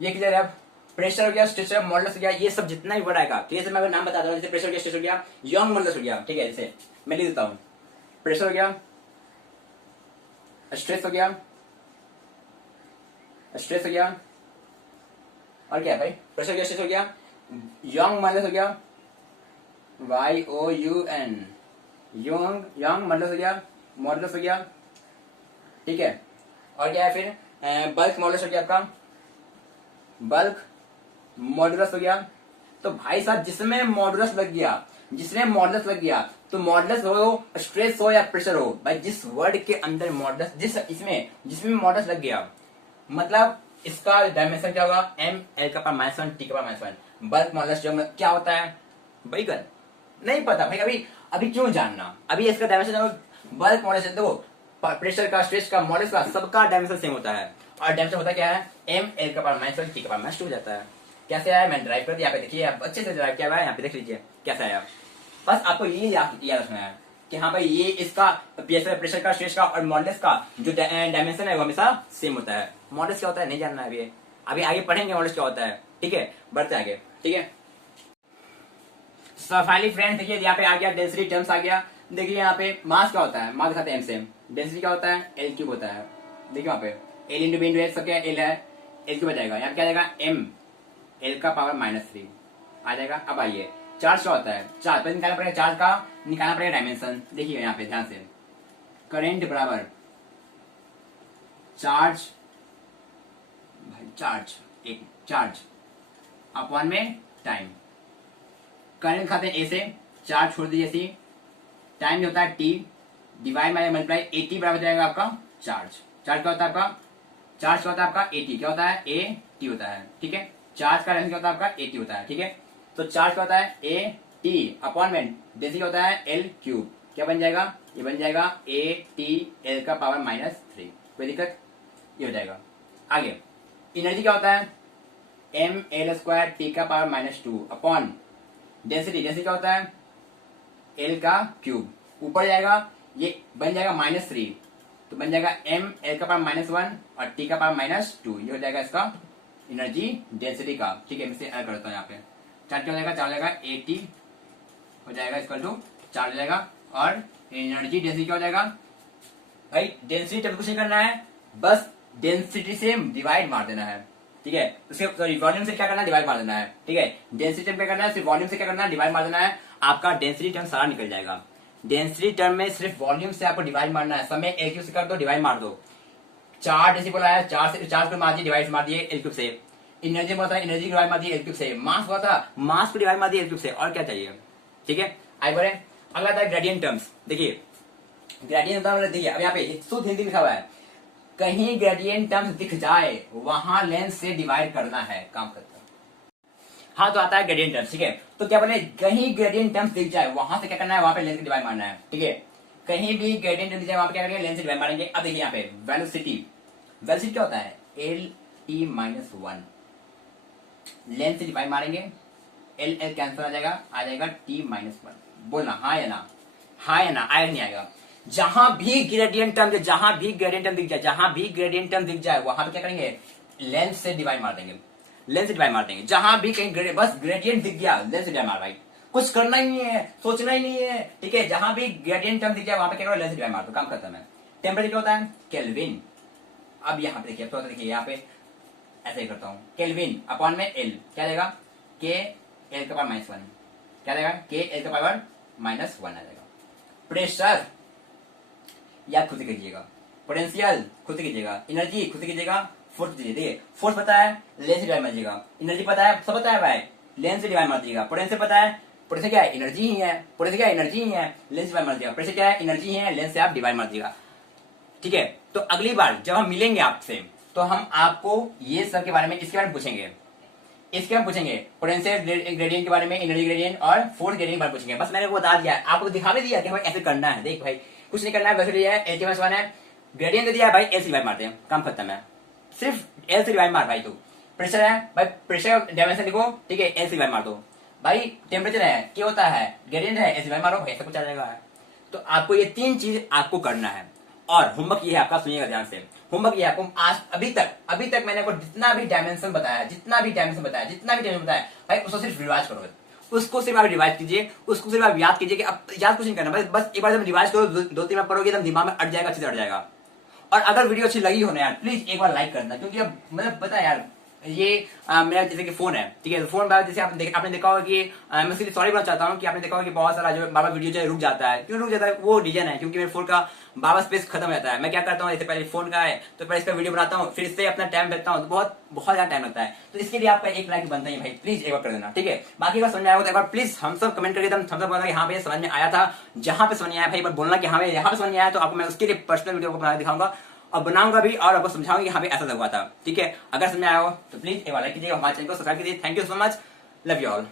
ये क्लियर है। अब प्रेशर हो गया, स्ट्रेस हो गया, मॉडुलस हो गया, ये सब जितना भी वर्ड आएगा, ठीक है। मैं नाम बता दूं, जैसे प्रेशर हो गया, स्ट्रेस हो गया, यंग मॉडुलस हो गया, ठीक है। जैसे मैं लिख देता हूं, प्रेशर हो गया, स्ट्रेस हो गया, स्ट्रेस हो गया, और क्या है भाई, प्रेशर हो गया, स्ट्रेस हो गया, यंग मॉडुलस हो गया, YOUN, यंग मॉडुलस हो गया, मॉडुलस हो गया, ठीक है। और क्या है फिर, बल्क मॉडुलस हो गया आपका, बल्क मॉडुलस हो गया। तो भाई साहब जिसमें मॉडुलस लग गया, जिसमें मॉडुलस लग गया, तो मॉडुलस हो, स्ट्रेस हो या प्रेशर हो, भाई जिस वर्ड के अंदर मॉडुलस, जिसमें मॉडुलस लग गया, मतलब इसका डायमेंशन क्या होगा, एम एल का पावर माइनस वन टी का power minus one. Bulk modulus जो क्या होता है भाई, गन नहीं पता भाई, अभी क्यों जानना, अभी इसका डायमेंशन बल्क मॉडुलस, देखो प्रेशर का, स्ट्रेस का, मॉडुलस का, सबका डायमेंशन सेम होता है। और डायमेंशन होता क्या है, एम एल का पावर माइनस वन टी का पावर माइनस टू हो जाता है। कैसे आया, मैंने ड्राइव कर दिया, यहाँ पे देखिए, आप अच्छे से ड्राइव किया हुआ है, यहाँ पे देख लीजिए कैसे आया। बस आपको ये याद रखना है कि हाँ भाई ये इसका प्रेशर का, स्ट्रेस का और मॉडुलस का जो डायमेंशन है वो हमेशा सेम होता है। मॉडुलस क्या होता है नहीं जानना है, अभी आगे पढ़ेंगे मॉडुलस क्या होता है, ठीक है। बढ़ते आगे, ठीक है। फाइनली फ्रेंड्स देखिए यहाँ पे आ गया डेंसिटी टर्म्स आ गया। देखिए यहाँ पे मास क्या होता है, मास दिखाते हैं एम से, डेंसिटी क्या होता है, एल क्यूब होता है। देखिए वहाँ पे L into B into H सब क्या एल है, एल क्यूब आ जाएगा। यहाँ क्या आ जाएगा एम एल का पावर -3 आ जाएगा। अब आइए चार्ज क्या होता है, चार्ज पहले निकालना पड़ेगा, चार्ज का निकालना पड़ेगा डायमेंशन। देखिए यहाँ पे ध्यान से, करेंट बराबर चार्ज, भाई चार्ज एक चार्ज अपॉन में टाइम। करंट खाते हैं ए से, चार्ज छोड़ दीजिए सी, टाइम जो होता है T, divide by multiply, eighty बराबर जाएगा आपका चार्ज। चार्ज क्या होता है आपका, चार्ज क्या होता है आपका एटी, क्या होता है ए टी होता है, ठीक है। चार्ज का रेंज क्या होता है आपका एटी होता है, ठीक है। तो चार्ज क्या होता है ए टी अपॉन में डेंसिटी होता है एल क्यूब, क्या बन जाएगा, ये बन जाएगा ए टी एल का पावर -3। कोई दिक्कत, ये हो जाएगा। आगे एनर्जी क्या होता है, एम एल स्क्वायर टी का पावर -2 अपॉन डेंसिटी, डेंसिटी क्या होता है एल का क्यूब, ऊपर जाएगा ये बन जाएगा -3, तो बन जाएगा एम एल का पावर -1 और टी का पावर -2, ये हो जाएगा इसका एनर्जी डेंसिटी का, ठीक है। मैं इसे ऐड करता हूँ यहाँ पे, चार्ज क्या हो जाएगा, चार्ज हो जाएगा एटी हो जाएगा इक्वल टू चार्ज हो जाएगा, और एनर्जी डेंसिटी क्या हो जाएगा, भाई डेंसिटी टर्म कुछ नहीं करना है, बस डेंसिटी से डिवाइड मार देना है, ठीक है। उसके सॉरी वॉल्यूम से क्या करना है, डिवाइड मार देना है, ठीक है। डेंसिटी टर्म क्या करना है, सिर्फ वॉल्यूम से क्या करना है, डिवाइड मार देना है, आपका डेंसिटी टर्म सारा निकल जाएगा। डेंसिटी टर्म में सिर्फ वॉल्यूम से आपको डिवाइड मारना है, समय एल क्यूब से कर दो, डिवाइड मार दो। 4 डेसिबल आया, 4 को मार दिए, डिवाइड मार दिए एल क्यूब से। एनर्जी में एनर्जी डिवाइड मार दिए एल क्यूब से। मास हुआ था, मास को डिवाइड मार दिए एल क्यूब से, और क्या चाहिए, ठीक है। आगे बढ़े, अगला आता है ग्रेडियंट टर्म्स। देखिए ग्रेडियंट टर्म देखिए, अब यहाँ पे शुद्ध हिंदी लिखा हुआ है, कहीं ग्रेडियंट टर्म्स दिख जाए वहां लेंस से डिवाइड करना है, काम करता है। हाँ तो आता है ग्रेडियंट टर्म्स, ठीक है। तो क्या बोले, कहीं ग्रेडियंट टर्म्स दिख जाए वहां से क्या करना है, वहां पे लेंस से डिवाइड मारना है, ठीक है। कहीं भी ग्रेडियंट टर्म दिख जाए वहां पे क्या करेंगे, लेंस से डिवाइड मारेंगे। अब देखिए यहाँ पे वेलोसिटी, वेलोसिटी क्या होता है एल टी -1, लेंस से डिवाइड मारेंगे, एल एल कैंसिल आ जाएगा टी -1। बोलना हाँ या ना, हाँ या ना, आया नहीं आएगा। जहां भी ग्रेडियंट टर्म, जहां भी ग्रेडियंट टर्म दिख जाए, जहां भी ग्रेडियंट टर्म दिख जाए वहां पे क्या करेंगे, लेंस से डिवाइड मार देंगे, लेंस से डिवाइड मार देंगे। जहां भी कहीं बस ग्रेडियंट दिख गया, लेंस से डिवाइड मार, भाई कुछ करना ही नहीं है, सोचना ही नहीं है, ठीक है। जहां भी ग्रेडियंट टर्म दिख जाए वहां पे क्या करो, लेंस से डिवाइड मार दो, काम खत्म है। टेम्परेचर क्या होता है केल्विन। अब यहाँ पे देखिए, देखिए यहाँ पे ऐसे ही करता हूँ, केल्विन अपॉन में एल, क्या देगा के एल का पावर -1, क्या देगा के एल का पावर -1 आ जाएगा। प्रेशर याद खुद से कीजिएगा, पोटेंशियल खुद से कीजिएगा, एनर्जी खुद से कीजिएगा, फोर्स कीजिए। देखिए फोर्स पता है, लेंस से डिवाइड मार दीजिएगा। एनर्जी पता है, सब पता है भाई, लेंस से डिवाइड मार दीजिएगा। पोटेंशियल पता है, पोटेंशियल क्या है, एनर्जी ही है, पोटेंशियल क्या है, एनर्जी ही है, लेंस से डिवाइड मार दीजिएगा। प्रेशर क्या है, एनर्जी ही है, लेंस से आप डिवाइड मार दीजिएगा, ठीक है। तो अगली बार जब हम मिलेंगे आपसे तो हम आपको ये सब के बारे में, इसके बारे में पूछेंगे, इसके हम पूछेंगे पोटेंशियल ग्रेडियंट के बारे में, एनर्जी ग्रेडियंट और फोर्स ग्रेडियंट के बारे में पूछेंगे। बस मैंने वो बता दिया, आपको दिखा भी दिया कि भाई ऐसे करना है। देख भाई कुछ नहीं करना है, वैसे है एल के -1 है, ग्रेडियंट दे दिया है भाई, एल से डिवाइड मारते हैं, काम खत्म है। सिर्फ एल से डिवाइड मार भाई। तो प्रेशर है भाई, प्रेशर डायमेंशन लिखो, ठीक है, एल से डिवाइड मार दो भाई। टेम्परेचर है, क्या होता है ग्रेडियंट है, एल से डिवाइड मारो भाई, ऐसा कुछ आ जाएगा। तो आपको ये 3 चीज आपको करना है। और होमवर्क ये है आपका, सुनिएगा ध्यान से, होमवर्क ये आपको आज अभी तक मैंने आपको जितना भी डायमेंशन बताया, जितना भी डायमेंशन बताया भाई, उसको सिर्फ रिवाइज करो, उसको सिर्फ आप रिवाइज कीजिए, उसको सिर्फ आप याद कीजिए कि अब याद कुछ नहीं करना, बस एक बार जब रिवाइज करो, 2-3 बार पढ़ोगे, एकदम दिमाग में अट जाएगा, अच्छे से अट जाएगा। और अगर वीडियो अच्छी लगी हो ना यार, प्लीज एक बार लाइक करना, क्योंकि अब मतलब पता है यार, ये मेरा जैसे कि फोन है, ठीक है, फोन जैसे आपने देखा होगा कि मैं इसके लिए सॉरी बोलना चाहता हूँ कि आपने देखा होगा कि बहुत सारा जो बार वीडियो जो रुक जाता है। क्यों रुक जाता है, वो रीजन है क्योंकि मेरे फोन का बार स्पेस खत्म हो जाता है। मैं क्या करता हूँ, इससे पहले फोन का है तो पहले इस पर वीडियो बनाता हूँ, फिर इससे अपना टाइम देता हूँ, तो बहुत ज्यादा टाइम लगता है। तो इसके लिए आपका एक लाइक बनता है भाई, प्लीज एक बार कर देना, ठीक है। बाकी अगर समझ में आया तो एक बार प्लीज हम सब कमेंट करके थम्स अप बोलना कि हाँ भाई समझ में आया था। जहां पे समझ में आया भाई, एक बार बोलना कि हाँ भाई यहाँ पे समझ में आया, तो आपको मैं उसके लिए पर्सनल वीडियो को बना दिखाऊंगा और बनाऊंगा भी, और आपको समझाऊंगा कि हाँ भाई ऐसा हुआ था, ठीक है। अगर समझ में आया हो तो प्लीज एक बार लाइक कीजिएगा, हमारे चैनल को सब्सक्राइब कीजिए। Thank you so much, love you all.